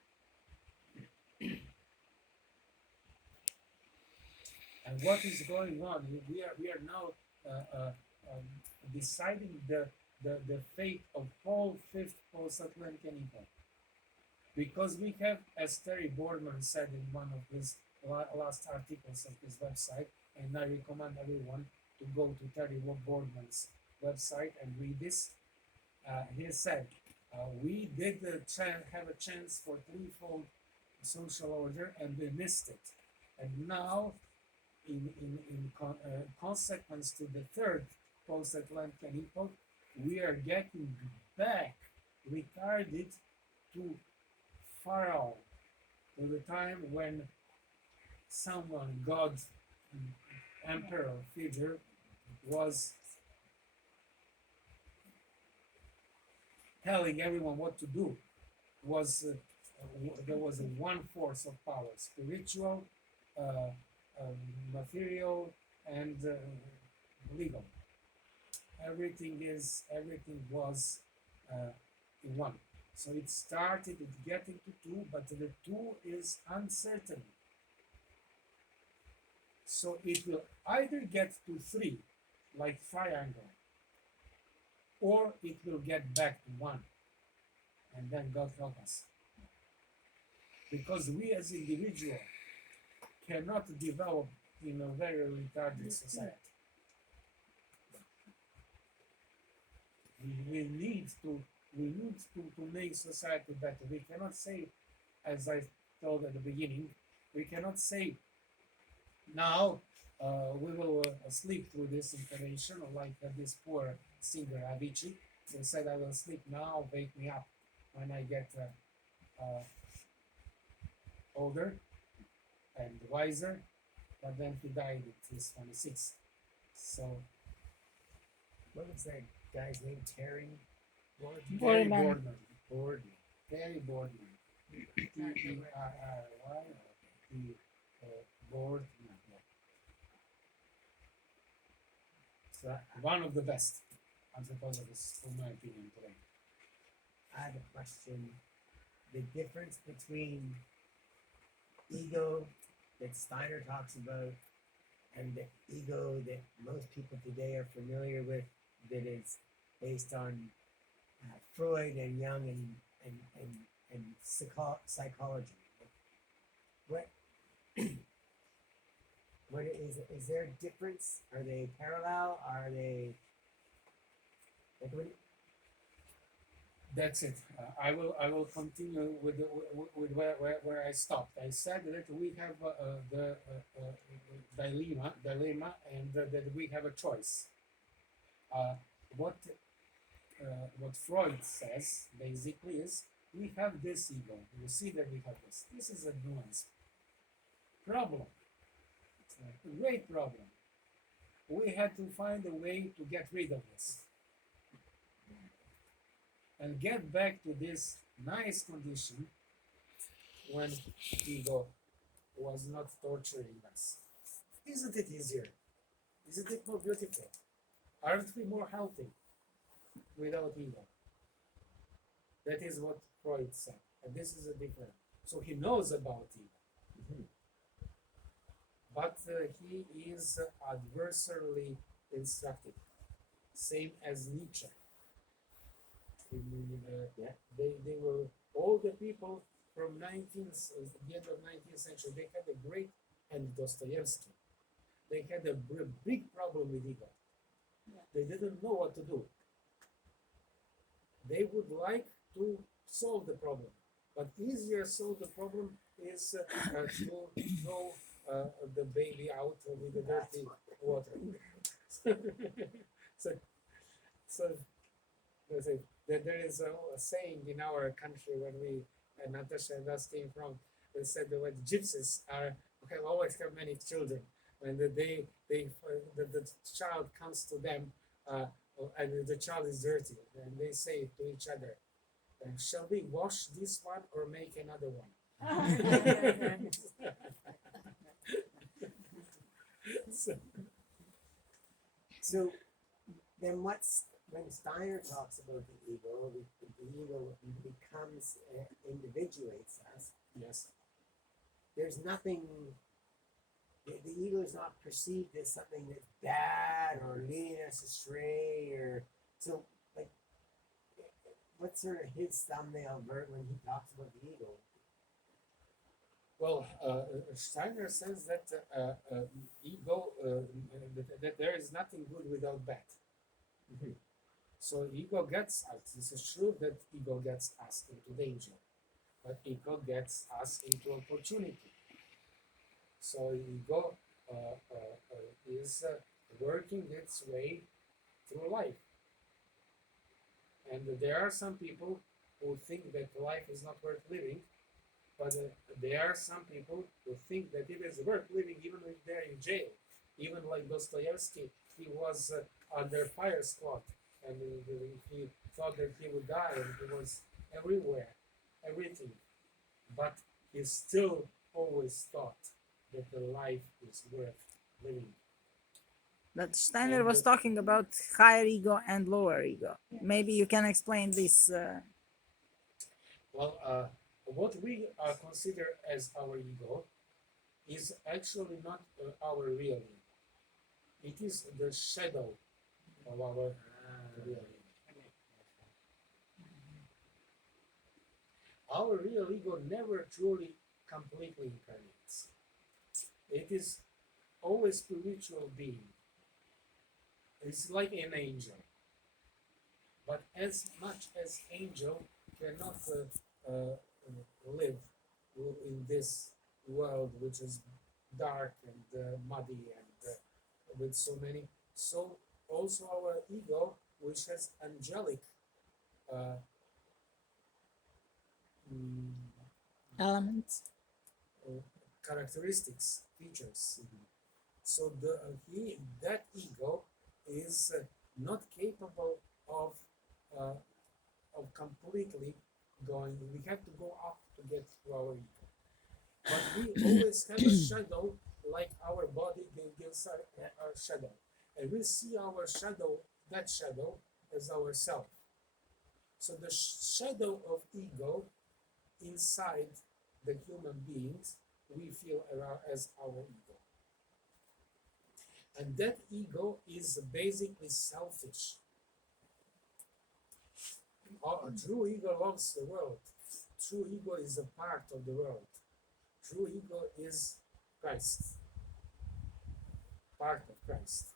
And what is going on? We are now deciding the fate of whole fifth post-Atlantic epoch. Because we have, as Terry Boardman said in one of his last articles of his website, and I recommend everyone to go to Terry Boardman's website and read this. He said, we did have a chance for threefold social order and we missed it. And now, in consequence to the third post-Atlantic epoch, we are getting back, retarded to Pharaoh, to the time when someone, God, emperor figure, was telling everyone what to do. There was a one force of power: spiritual, material, and legal. Everything was in one. So it started at getting to two, but the two is uncertain. So it will either get to three, like triangle, or it will get back to one. And then God help us. Because we as individuals cannot develop in a very retarded society. We need to make society better. We cannot say, as I told at the beginning, we cannot say now we will sleep through this information, like this poor singer Avicii, who said, I will sleep now, wake me up when I get older and wiser, but then he died at his 26. So, What was that guy's name? Terry Terry Boardman. Boardman. Terry Boardman. T-E-R-R-Y. Boardman. So one of the best anthropologists, in my opinion, today. I have a question. The difference between ego that Steiner talks about and the ego that most people today are familiar with, that is based on Freud and Jung and psychology. What what is there a difference? Are they parallel? Are they like what? That's it. I will continue with where I stopped. I said that we have the dilemma, and that we have a choice. What Freud says basically is we have this ego. You see that we have this. This is a nuance problem. It's a great problem. We had to find a way to get rid of this and get back to this nice condition when ego was not torturing us. Isn't it easier? Isn't it more beautiful? Aren't we more healthy without ego? That is what Freud said. And this is a different. So he knows about ego. But he is adversarially instructed. Same as Nietzsche. They were all the people from the end of 19th century. They had a great, and Dostoevsky. They had a big problem with ego. Yeah. They didn't know what to do. They would like to solve the problem, but easier solve the problem is to throw the baby out with the dirty water. so there is a saying in our country when we, Natasha and us came from, they said that when gypsies always have many children. When the child comes to them and the child is dirty, and they say to each other, shall we wash this one or make another one? So then when Steiner talks about the ego becomes individuates us. Yes. There's nothing the ego is not perceived as something that's bad or leading us astray, or so like what's sort of his thumbnail Bert when he talks about the ego? Well, Steiner says that ego, that there is nothing good without bad. Mhm. So ego gets us. This is true that ego gets us into danger, but ego gets us into opportunity. So ego is working its way through life, and there are some people who think that life is not worth living, but there are some people who think that it is worth living even if they're in jail. Even like Dostoevsky, he was under fire squad, and he thought that he would die, and he was everywhere, everything. But he still always thought that the life is worth living. But Steiner And was talking about higher ego and lower ego. Yeah. Maybe you can explain this. well, what we consider as our ego is actually not our real ego. It is the shadow of our real ego. Our real ego never truly completely incarnates. It is always spiritual being. It's like an angel. But as much as angel cannot live in this world which is dark and muddy and with so many, so also our ego, which has angelic uh, mm, Elements. characteristics, features. So that ego is not capable of uh, completely going. We have to go up to get to our ego. But we always have a shadow, like our body gives a shadow, and we see our shadow, that shadow, as ourself. So the shadow of ego inside the human beings we feel as our ego. And that ego is basically selfish. Our true ego loves the world. True ego is a part of the world. True ego is Christ, part of Christ.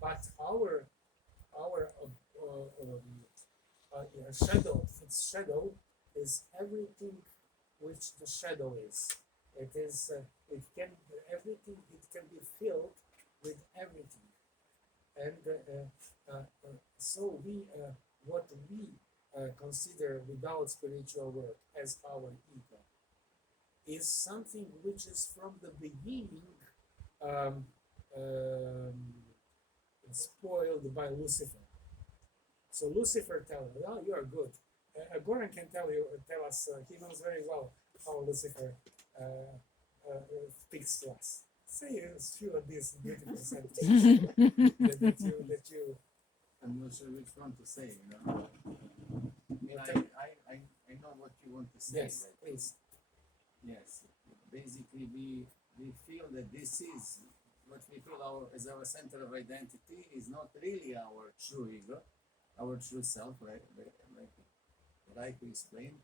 But our shadow, its shadow is everything which the shadow is. It is. It can everything. It can be filled with everything, and so we what we consider without spiritual work as our ego is something which is from the beginning um, um, spoiled by Lucifer. So Lucifer tells, "Oh, you are good." Goran can tell us. He knows very well how Lucifer speaks to us. Say a few of these beautiful sentences that you. I'm not sure which one to say, you know. I know what you want to say. Yes, please. Yes. Basically, we feel that this is what we feel as our center of identity is not really our true ego, our true self, like we explained.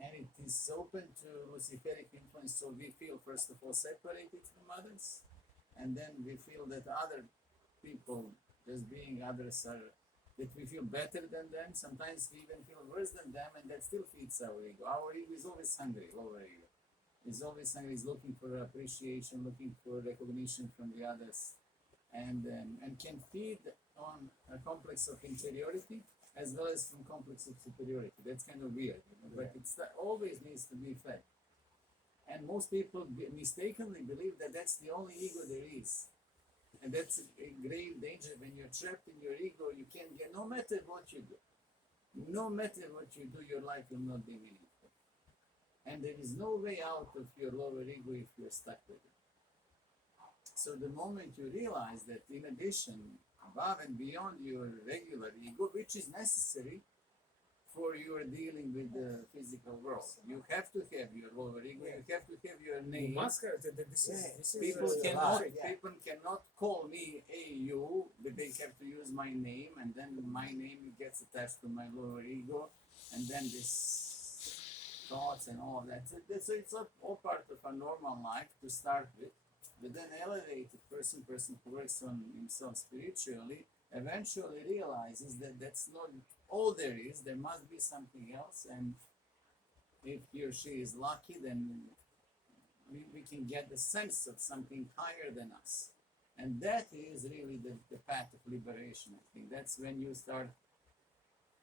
And it is open to Luciferic influence, so we feel first of all separated from others, and then we feel that other people, just being others, are that we feel better than them. Sometimes we even feel worse than them, and that still feeds our ego. Our ego is always hungry, lower ego. Is always hungry, is looking for appreciation, looking for recognition from the others, and can feed on a complex of inferiority as well as from complex of superiority. That's kind of weird, you know? But it's always needs to be fed. And most people mistakenly believe that that's the only ego there is. And that's a grave danger. When you're trapped in your ego, you can't get, no matter what you do, no matter what you do, your life will not be meaningful. And there is no way out of your lower ego if you're stuck with it. So the moment you realize that in addition, above and beyond your regular ego, which is necessary for your dealing with the physical world, you have to have your lower ego, you have to have your name. People a cannot lot, yeah. people cannot call me you, but they have to use my name, and then my name gets attached to my lower ego, and then this thoughts and all that. So it's all part of a normal life to start with, but then elevated person who works on himself spiritually eventually realizes that that's not all there is. There must be something else, and if he or she is lucky, then we can get the sense of something higher than us. And that is really the path of liberation, I think. That's when you start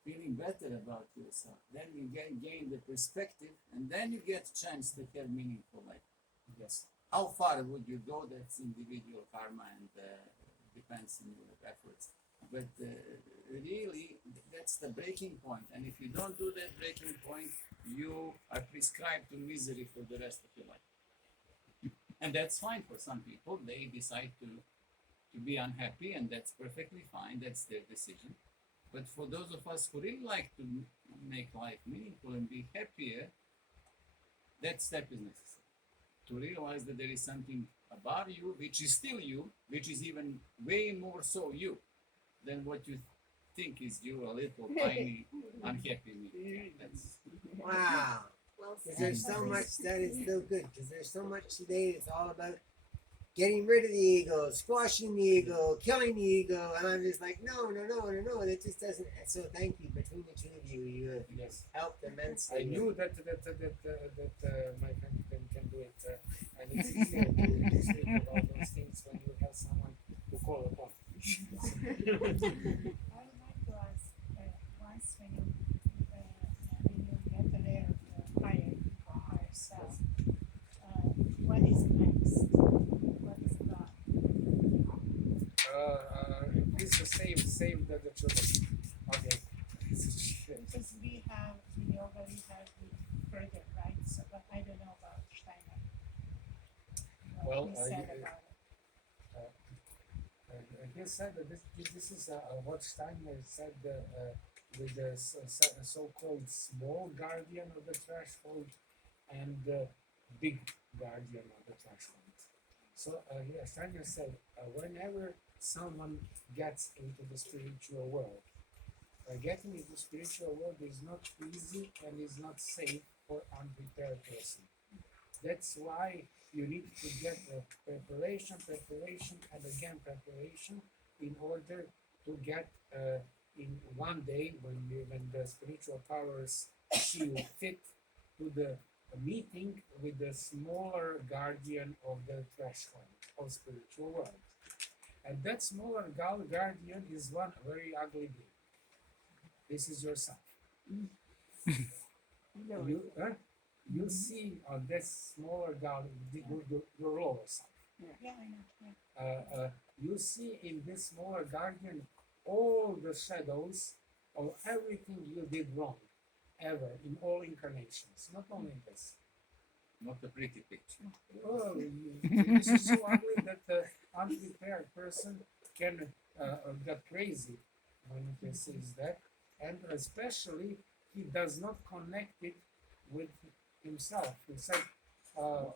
feeling better about yourself. Then you gain the perspective, and then you get a chance to have meaningful life. Yes. How far would you go? That's individual karma and depends on your efforts. But really, that's the breaking point. And if you don't do that breaking point, you are prescribed to misery for the rest of your life. And that's fine for some people. They decide to be unhappy, and that's perfectly fine. That's their decision. But for those of us who really like to make life meaningful and be happier, that step is necessary. To realize that there is something about you, which is still you, which is even way more so you than what you think is you, a little tiny unhappy me. Yeah, that's Wow. Well Because said. there's so much that is so good. Because there's so much today that's all about getting rid of the ego, squashing the ego, killing the ego, and I'm just like, no. That just doesn't. So thank you. Between the two of you, you have Yes. helped immensely. I knew that my friend can do it, and it's easier to speak about those things when you have someone to call upon. I would like to ask once when you get aware of the higher ego, higher self, what is next? What is God? Please save the children. Okay. Because we already have the further, right? So, but I don't know about Steiner. Well, What he said about it. He said that this is what Steiner said with the so-called small guardian of the threshold and the big guardian of the threshold. So Steiner said whenever someone gets into the spiritual world, getting into the spiritual world is not easy and is not safe for unprepared person. That's why you need to get preparation, and again preparation in order to get in one day when the spiritual powers see you fit to the meeting with the smaller guardian of the threshold of spiritual world. And that smaller guardian is one very ugly being. This is yourself. You see on this smaller guardian your lower self. Yeah, I know. Yeah. You see in this smaller guardian all the shadows of everything you did wrong, ever, in all incarnations, not only in this. not a pretty picture. Oh, this is so ugly that the unprepared person can get crazy when he sees that, and especially he does not connect it with himself. He said, "Well,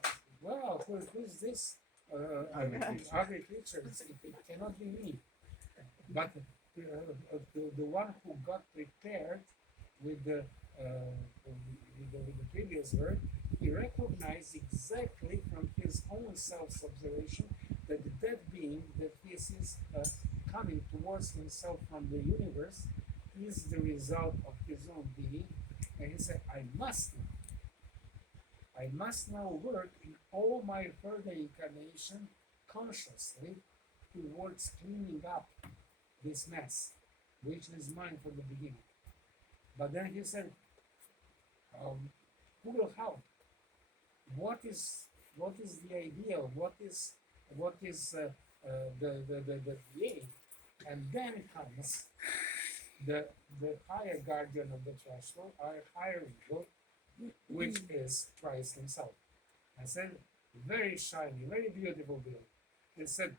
who is this ugly creature? It cannot be me." But the one who got prepared with the previous word, he recognized exactly from his own self-observation that that being that he sees coming towards himself from the universe is the result of his own being, and he said, I must now work in all my further incarnation consciously towards cleaning up this mess, which is mine from the beginning. But then he said, who will help? What is the ideal? What is the aim? And then comes the higher guardian of the threshold, our higher ego, which is Christ himself. I said, very shiny, very beautiful being. He said,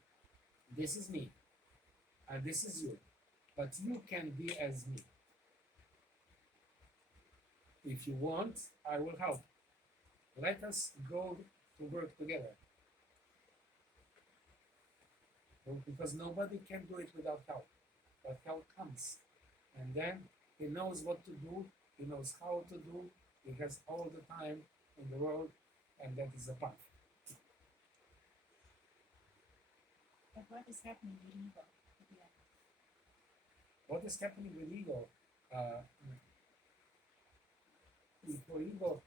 this is me, and this is you, but you can be as me. If you want, I will help. Let us go to work together. Well, because nobody can do it without help. But help comes. And then he knows what to do, he knows how to do, he has all the time in the world, and that is the path. But what is happening with ego at the end? What is happening with ego? For ego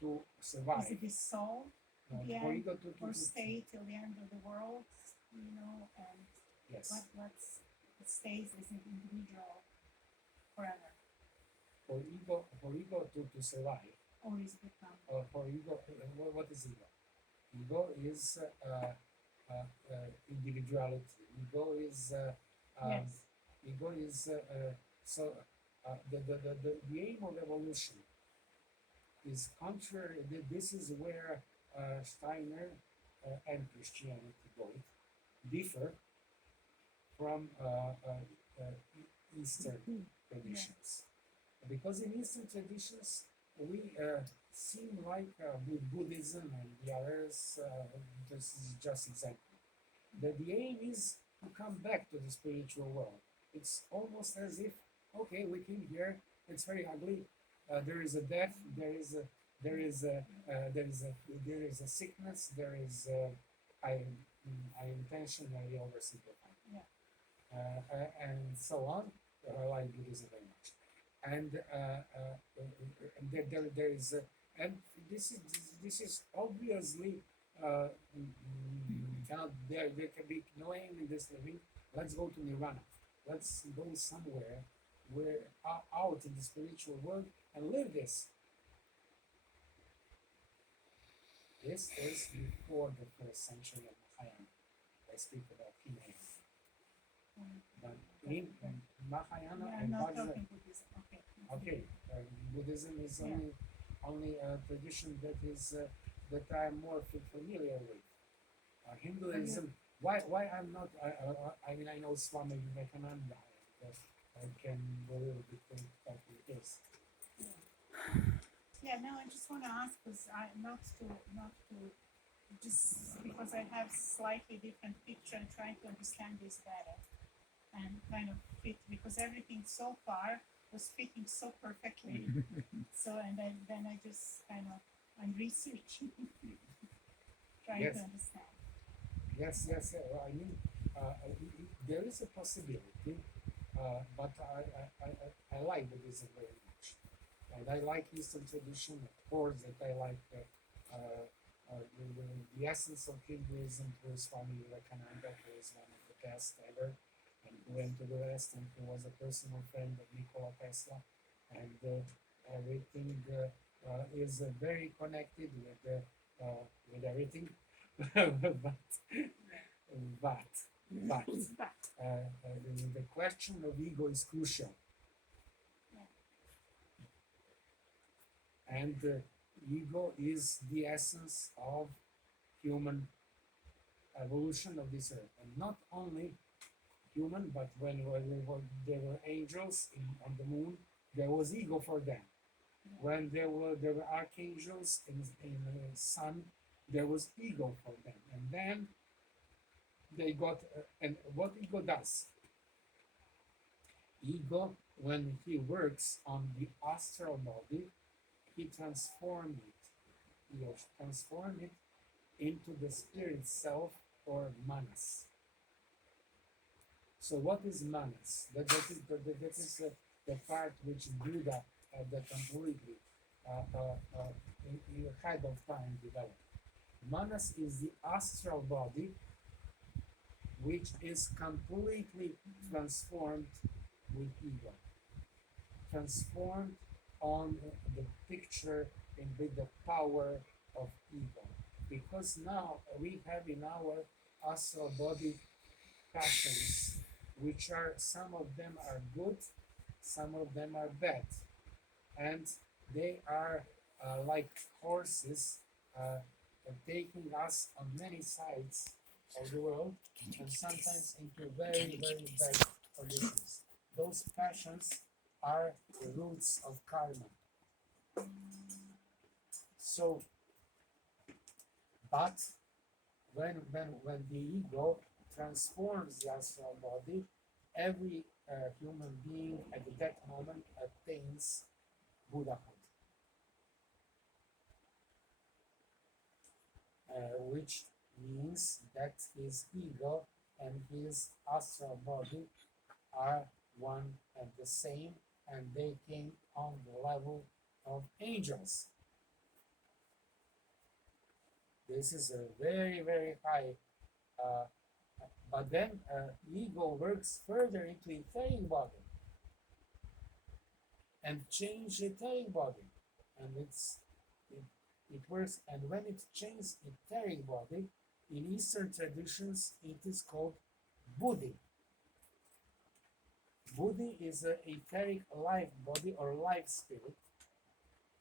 to survive, Is it dissolved for end, ego or to stay till the end of the world? You know, and yes, what stays as an individual forever, for ego to survive, or is it become? for ego, what is ego? Ego is individuality. Ego is Yes. ego is the aim of evolution is contrary. This is where Steiner and Christianity both differ from Eastern traditions, because in Eastern traditions we seem like with Buddhism and the others. This is just example. That the aim is to come back to the spiritual world. It's almost as if, okay, we came here. It's very ugly. There is a death. There is a sickness. I intentionally oversimplify. And so on. I like Buddhism very much. And there is, and this is obviously cannot there can be no aim in this living. Let's go to Nirvana. Let's go somewhere where out in the spiritual world and live this. This is before the first century of Mahayana. I speak about Hinayana. But in Mahayana I'm and not Vajra, talking Buddhism. Okay. okay, Buddhism is Yeah. only a tradition that is that I'm more familiar with. Hinduism. Why I'm not? I mean, I know Swami Vivekananda. I can go a little bit about this. Yeah, no, I just want to ask because not to just because I have slightly different picture and trying to understand this better and kind of fit because everything so far was fitting so perfectly. So and then I just kind of I'm researching, trying Yes. to understand. Yes. I mean, there is a possibility, but I like Buddhism very much, and I like Eastern tradition, of course. That I like the essence of Hinduism through Swami Vivekananda, who is one of the best ever, and who went to the West and who was a personal friend of Nikola Tesla, and everything is very connected with everything. but the question of ego is crucial, and ego is the essence of human evolution of this earth, and not only human, but when there were angels on the moon, there was ego for them. When there were archangels in the sun, there was ego for them, and then they got and what ego does. Ego, when he works on the astral body, he transforms it into the spirit self, or manas. So what is manas? That is the part which Buddha that completely ahead of time developed. Manas is the astral body which is completely transformed with ego, transformed on the picture and with the power of ego. Because now we have in our astral body passions, which are some of them are good, some of them are bad, and they are like horses taking us on many sides of the world, and sometimes into very bad conditions. Those passions are the roots of karma. So But when the ego transforms the astral body, every human being at that moment attains Buddhahood, which means that his ego and his astral body are one and the same, and they came on the level of angels. This is a very, very high, but then ego works further into etheric body and change etheric body, and it works. And when it changes etheric body, in Eastern traditions, it is called Buddhi. Buddhi is an etheric life body or life spirit.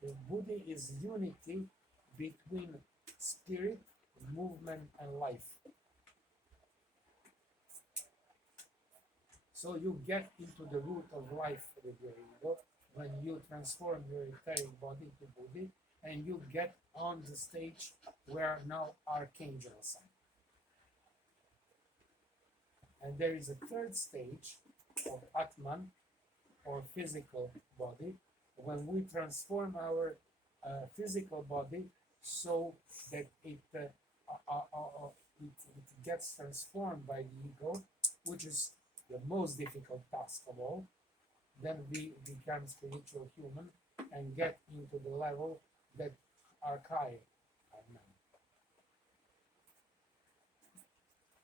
The Buddhi is unity between spirit, movement, and life. So you get into the root of life with your ego when you transform your etheric body to Buddhi, and you get on the stage where now archangels are. And there is a third stage of Atman, or physical body, when we transform our physical body so that it gets transformed by the ego, which is the most difficult task of all. Then we become spiritual human and get into the level that archai are now.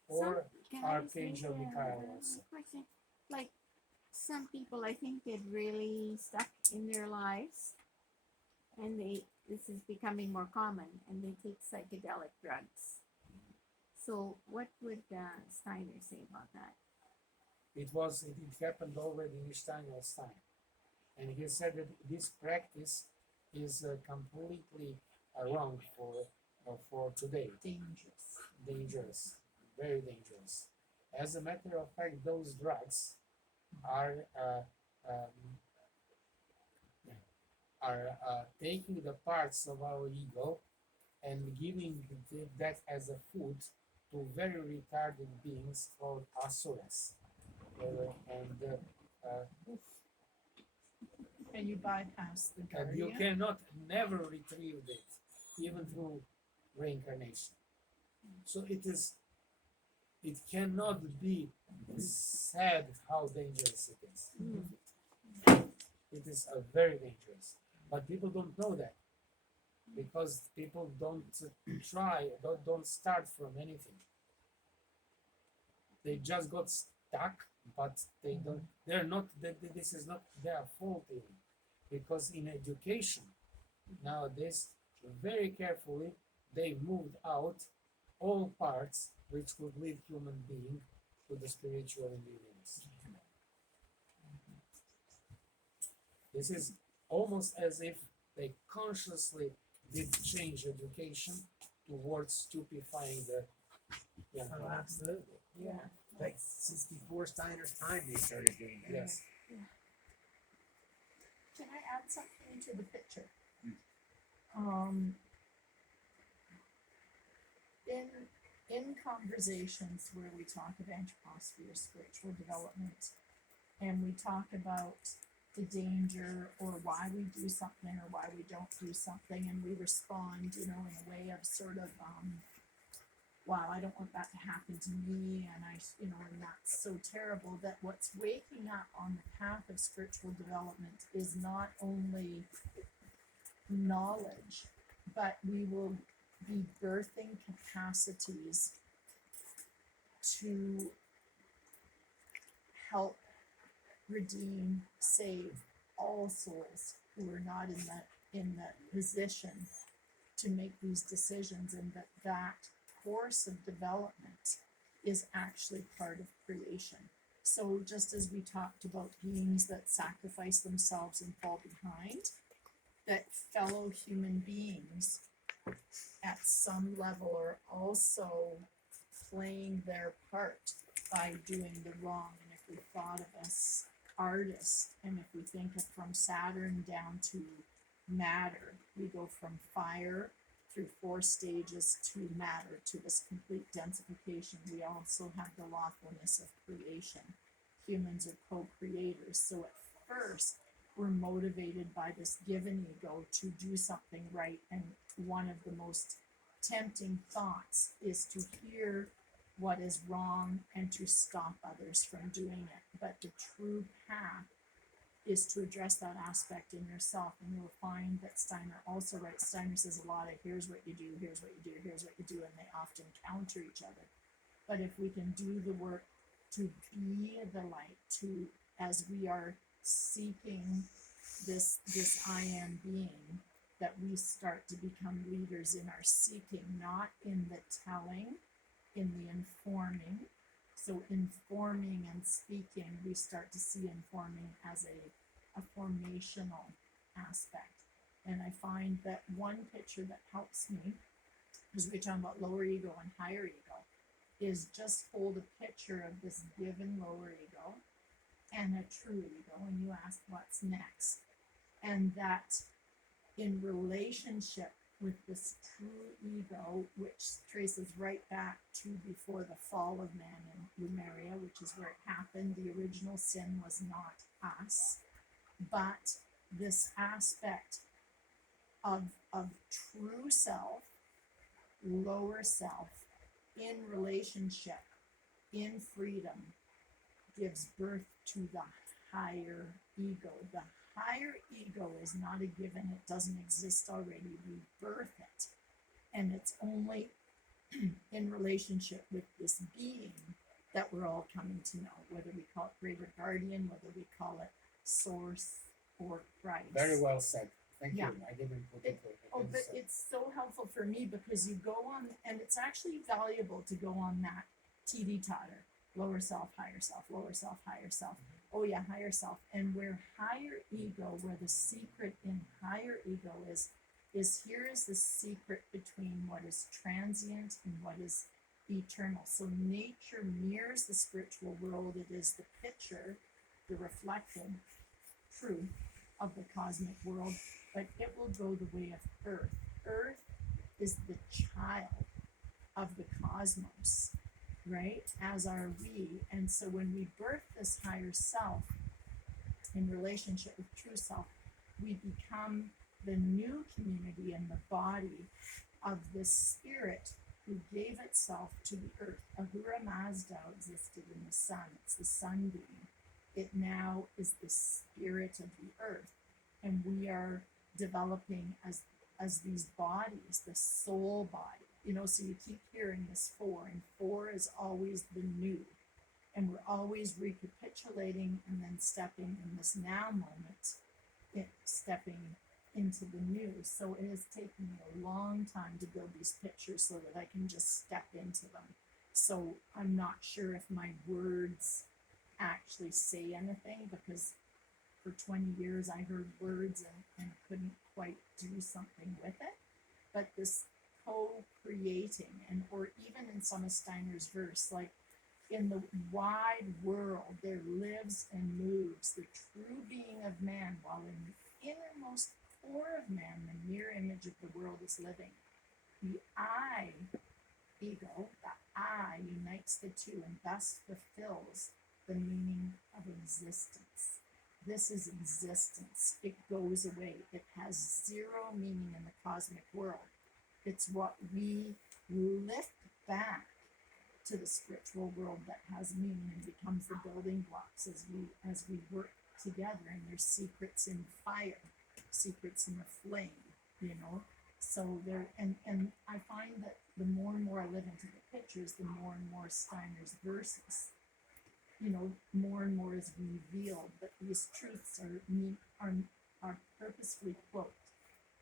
Or Can I Archangel say, Michael also. question? Like, some people I think get really stuck in their lives, and this is becoming more common, and they take psychedelic drugs. So what would Steiner say about that? It happened already in Steiner's time. And he said that this practice is completely wrong for today. Dangerous, very dangerous. As a matter of fact, those drugs are taking the parts of our ego and giving that as a food to very retarded beings called asuras. And you bypass the And you guardian. cannot never retrieve it, even through reincarnation. So it cannot be said how dangerous it is. It is very dangerous. But people don't know that, because people don't try, don't start from anything. They just got stuck, but this is not their fault even. Because in education, nowadays, very carefully, they moved out all parts which could lead human being to the spiritual and the universe. This is almost as if they consciously did change education towards stupefying the young Oh, people. absolutely. Yeah. Like since before Steiner's time, they started doing that. Yes. Can I add something to the picture? In conversations where we talk of anthroposphere, spiritual development, and we talk about the danger or why we do something or why we don't do something, and we respond, in a way of sort of, wow, I don't want that to happen to me, and and that's so terrible, that what's waking up on the path of spiritual development is not only knowledge, but we will be birthing capacities to help redeem, save all souls who are not in the position to make these decisions, and that course of development is actually part of creation. So just as we talked about beings that sacrifice themselves and fall behind, that fellow human beings at some level are also playing their part by doing the wrong. And if we thought of us artists, and if we think of from Saturn down to matter, we go from fire through 4 stages to matter, to this complete densification. We also have the lawfulness of creation. Humans are co-creators. So at first, we're motivated by this given ego to do something right. And one of the most tempting thoughts is to hear what is wrong and to stop others from doing it. But the true path is to address that aspect in yourself. And you'll find that Steiner also writes, Steiner says a lot of here's what you do, here's what you do, here's what you do, and they often counter each other. But if we can do the work to be the light, to as we are seeking this I am being, that we start to become leaders in our seeking, not in the telling, in the informing. So informing and speaking, we start to see informing as a formational aspect. And I find that one picture that helps me, because we're talking about lower ego and higher ego, is just hold a picture of this given lower ego and a true ego, and you ask what's next. And that in relationship with this true ego, which traces right back to before the fall of man in Lemuria, which is where it happened. The original sin was not us, but this aspect of true self, lower self, in relationship, in freedom, gives birth to the higher ego. The higher ego is not a given. It doesn't exist already. We birth it. And it's only in relationship with this being that we're all coming to know, whether we call it greater guardian, whether we call it source or Christ. Very well said. Thank Yeah. you. I didn't put it. Oh, but it's so helpful for me because you go on, and it's actually valuable to go on that TD Totter, lower self, higher self, lower self, higher self. Oh yeah, higher self. And where higher ego, where the secret in higher ego is here is the secret between what is transient and what is eternal. So nature mirrors the spiritual world. It is the picture, the reflected truth of the cosmic world, but it will go the way of Earth. Earth is the child of the cosmos, right? As are we. And so when we birth this higher self in relationship with true self, we become the new community and the body of the spirit who gave itself to the earth. Ahura Mazda existed in the sun. It's the sunbeam. It now is the spirit of the earth. And we are developing as these bodies, the soul body. You know, so you keep hearing this 4, and 4 is always the new. And we're always recapitulating and then stepping in this now moment, stepping into the new. So it has taken me a long time to build these pictures so that I can just step into them. So I'm not sure if my words actually say anything, because for 20 years I heard words and couldn't quite do something with it. But this co-creating, and or even in some of Steiner's verse, like in the wide world there lives and moves the true being of man, while in the innermost core of man the mirror image of the world is living. The I ego, the I, unites the two and thus fulfills the meaning of existence. This is existence. It goes away. It has zero meaning in the cosmic world. It's what we lift back to the spiritual world that has meaning and becomes the building blocks as we work together. And there's secrets in fire, secrets in the flame, you know. So there, and I find that the more and more I live into the pictures, the more and more Steiner's verses, you know, more and more is revealed. But these truths are purposefully cloaked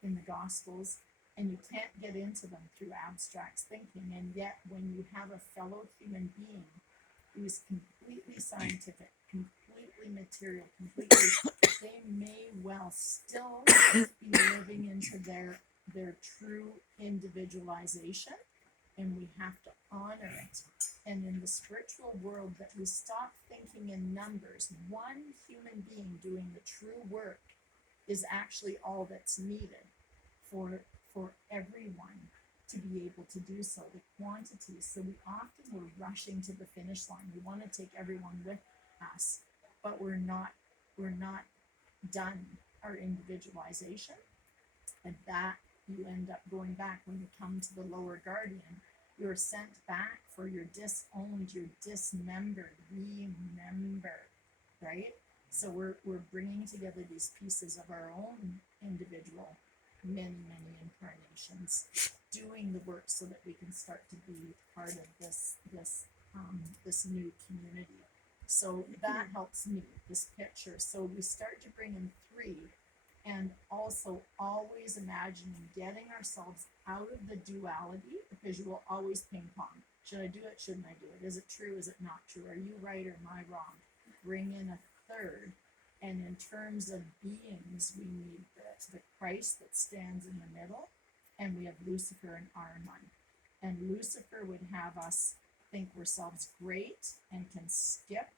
in the Gospels, and you can't get into them through abstract thinking. And yet, when you have a fellow human being who is completely scientific, completely material, completely, they may well still be living into their true individualization, and we have to honor it. And in the spiritual world, that we stop thinking in numbers. One human being doing the true work is actually all that's needed for for everyone to be able to do so, the quantity. So we often we're rushing to the finish line. We want to take everyone with us, but we're not done our individualization. And that you end up going back when you come to the lower guardian. You're sent back for your disowned, your dismembered, remember, right? So we're bringing together these pieces of our own individual, many incarnations, doing the work so that we can start to be part of this new community. So that helps me, this picture. So we start to bring in 3, and also always imagining getting ourselves out of the duality, because you will always ping pong. Should I do it? Shouldn't I do it? Is it true? Is it not true? Are you right or am I wrong? Bring in a 3rd. And in terms of beings, we need the Christ that stands in the middle, and we have Lucifer and Ahriman. And Lucifer would have us think ourselves great and can skip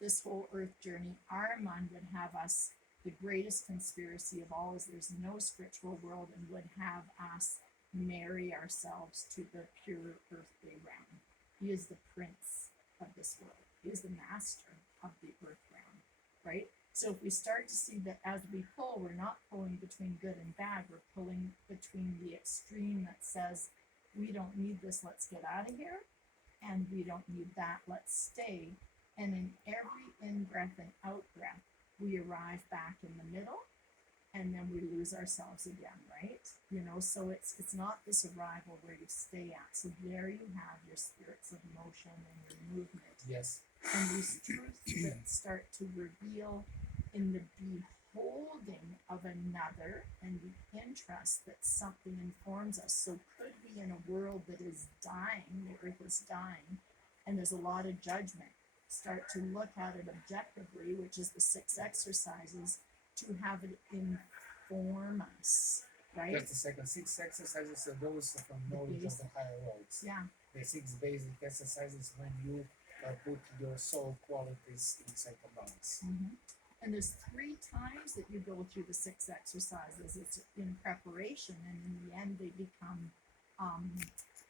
this whole earth journey. Ahriman would have us the greatest conspiracy of all, is there's no spiritual world, and would have us marry ourselves to the pure earthly realm. He is the prince of this world. He is the master of the earth realm, right? So if we start to see that as we pull, we're not pulling between good and bad, we're pulling between the extreme that says, we don't need this, let's get out of here, and we don't need that, let's stay. And in every in-breath and out-breath, we arrive back in the middle, and then we lose ourselves again, right? So it's not this arrival where you stay at. So there you have your spirits of motion and your movement. Yes. And these truths that start to reveal in the beholding of another, and the interest that something informs us. So could we, in a world that is dying, the earth is dying, and there's a lot of judgment, start to look at it objectively, which is the 6 exercises, to have it inform us, right? Just a second. 6 exercises are those from knowledge of the higher worlds. Yeah. The 6 basic exercises when you put your soul qualities inside the balance. Mm-hmm. And there's 3 times that you go through the 6 exercises. It's in preparation, and in the end they become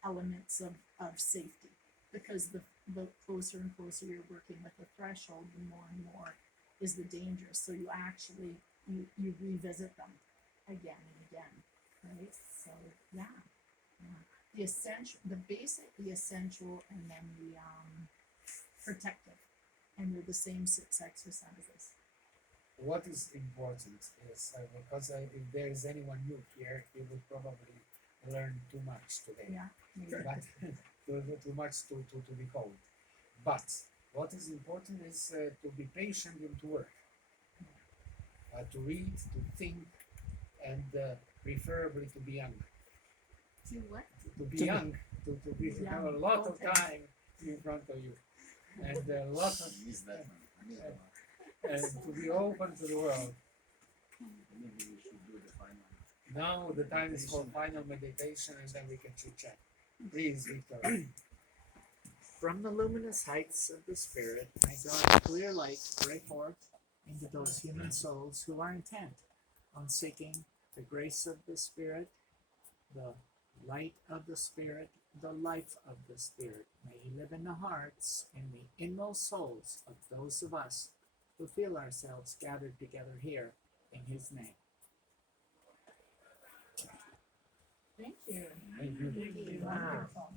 elements of safety, because the closer and closer you're working with the threshold, the more and more is the danger. So you actually you revisit them again and again, right? So yeah. The essential, the basic, the essential, and then the protective, and they're the same 6 exercises. What is important is because if there is anyone new here, he would probably learn too much today. Yeah. Maybe. But too much to behold. But what is important is to be patient and to work, to read, to think, and preferably to be young. To what? To be young, to have a lot of time in front of you, and a lot of and to be open to the world. Maybe we should do the final. Now the time is for final meditation, and then we can chit chat. Please, Victor. From the luminous heights of the Spirit, may God's clear light break forth into those human souls who are intent on seeking the grace of the Spirit, the light of the Spirit, the life of the Spirit. May He live in the hearts and the inmost souls of those of us who feel ourselves gathered together here in His name. Thank you. Thank you. Wonderful.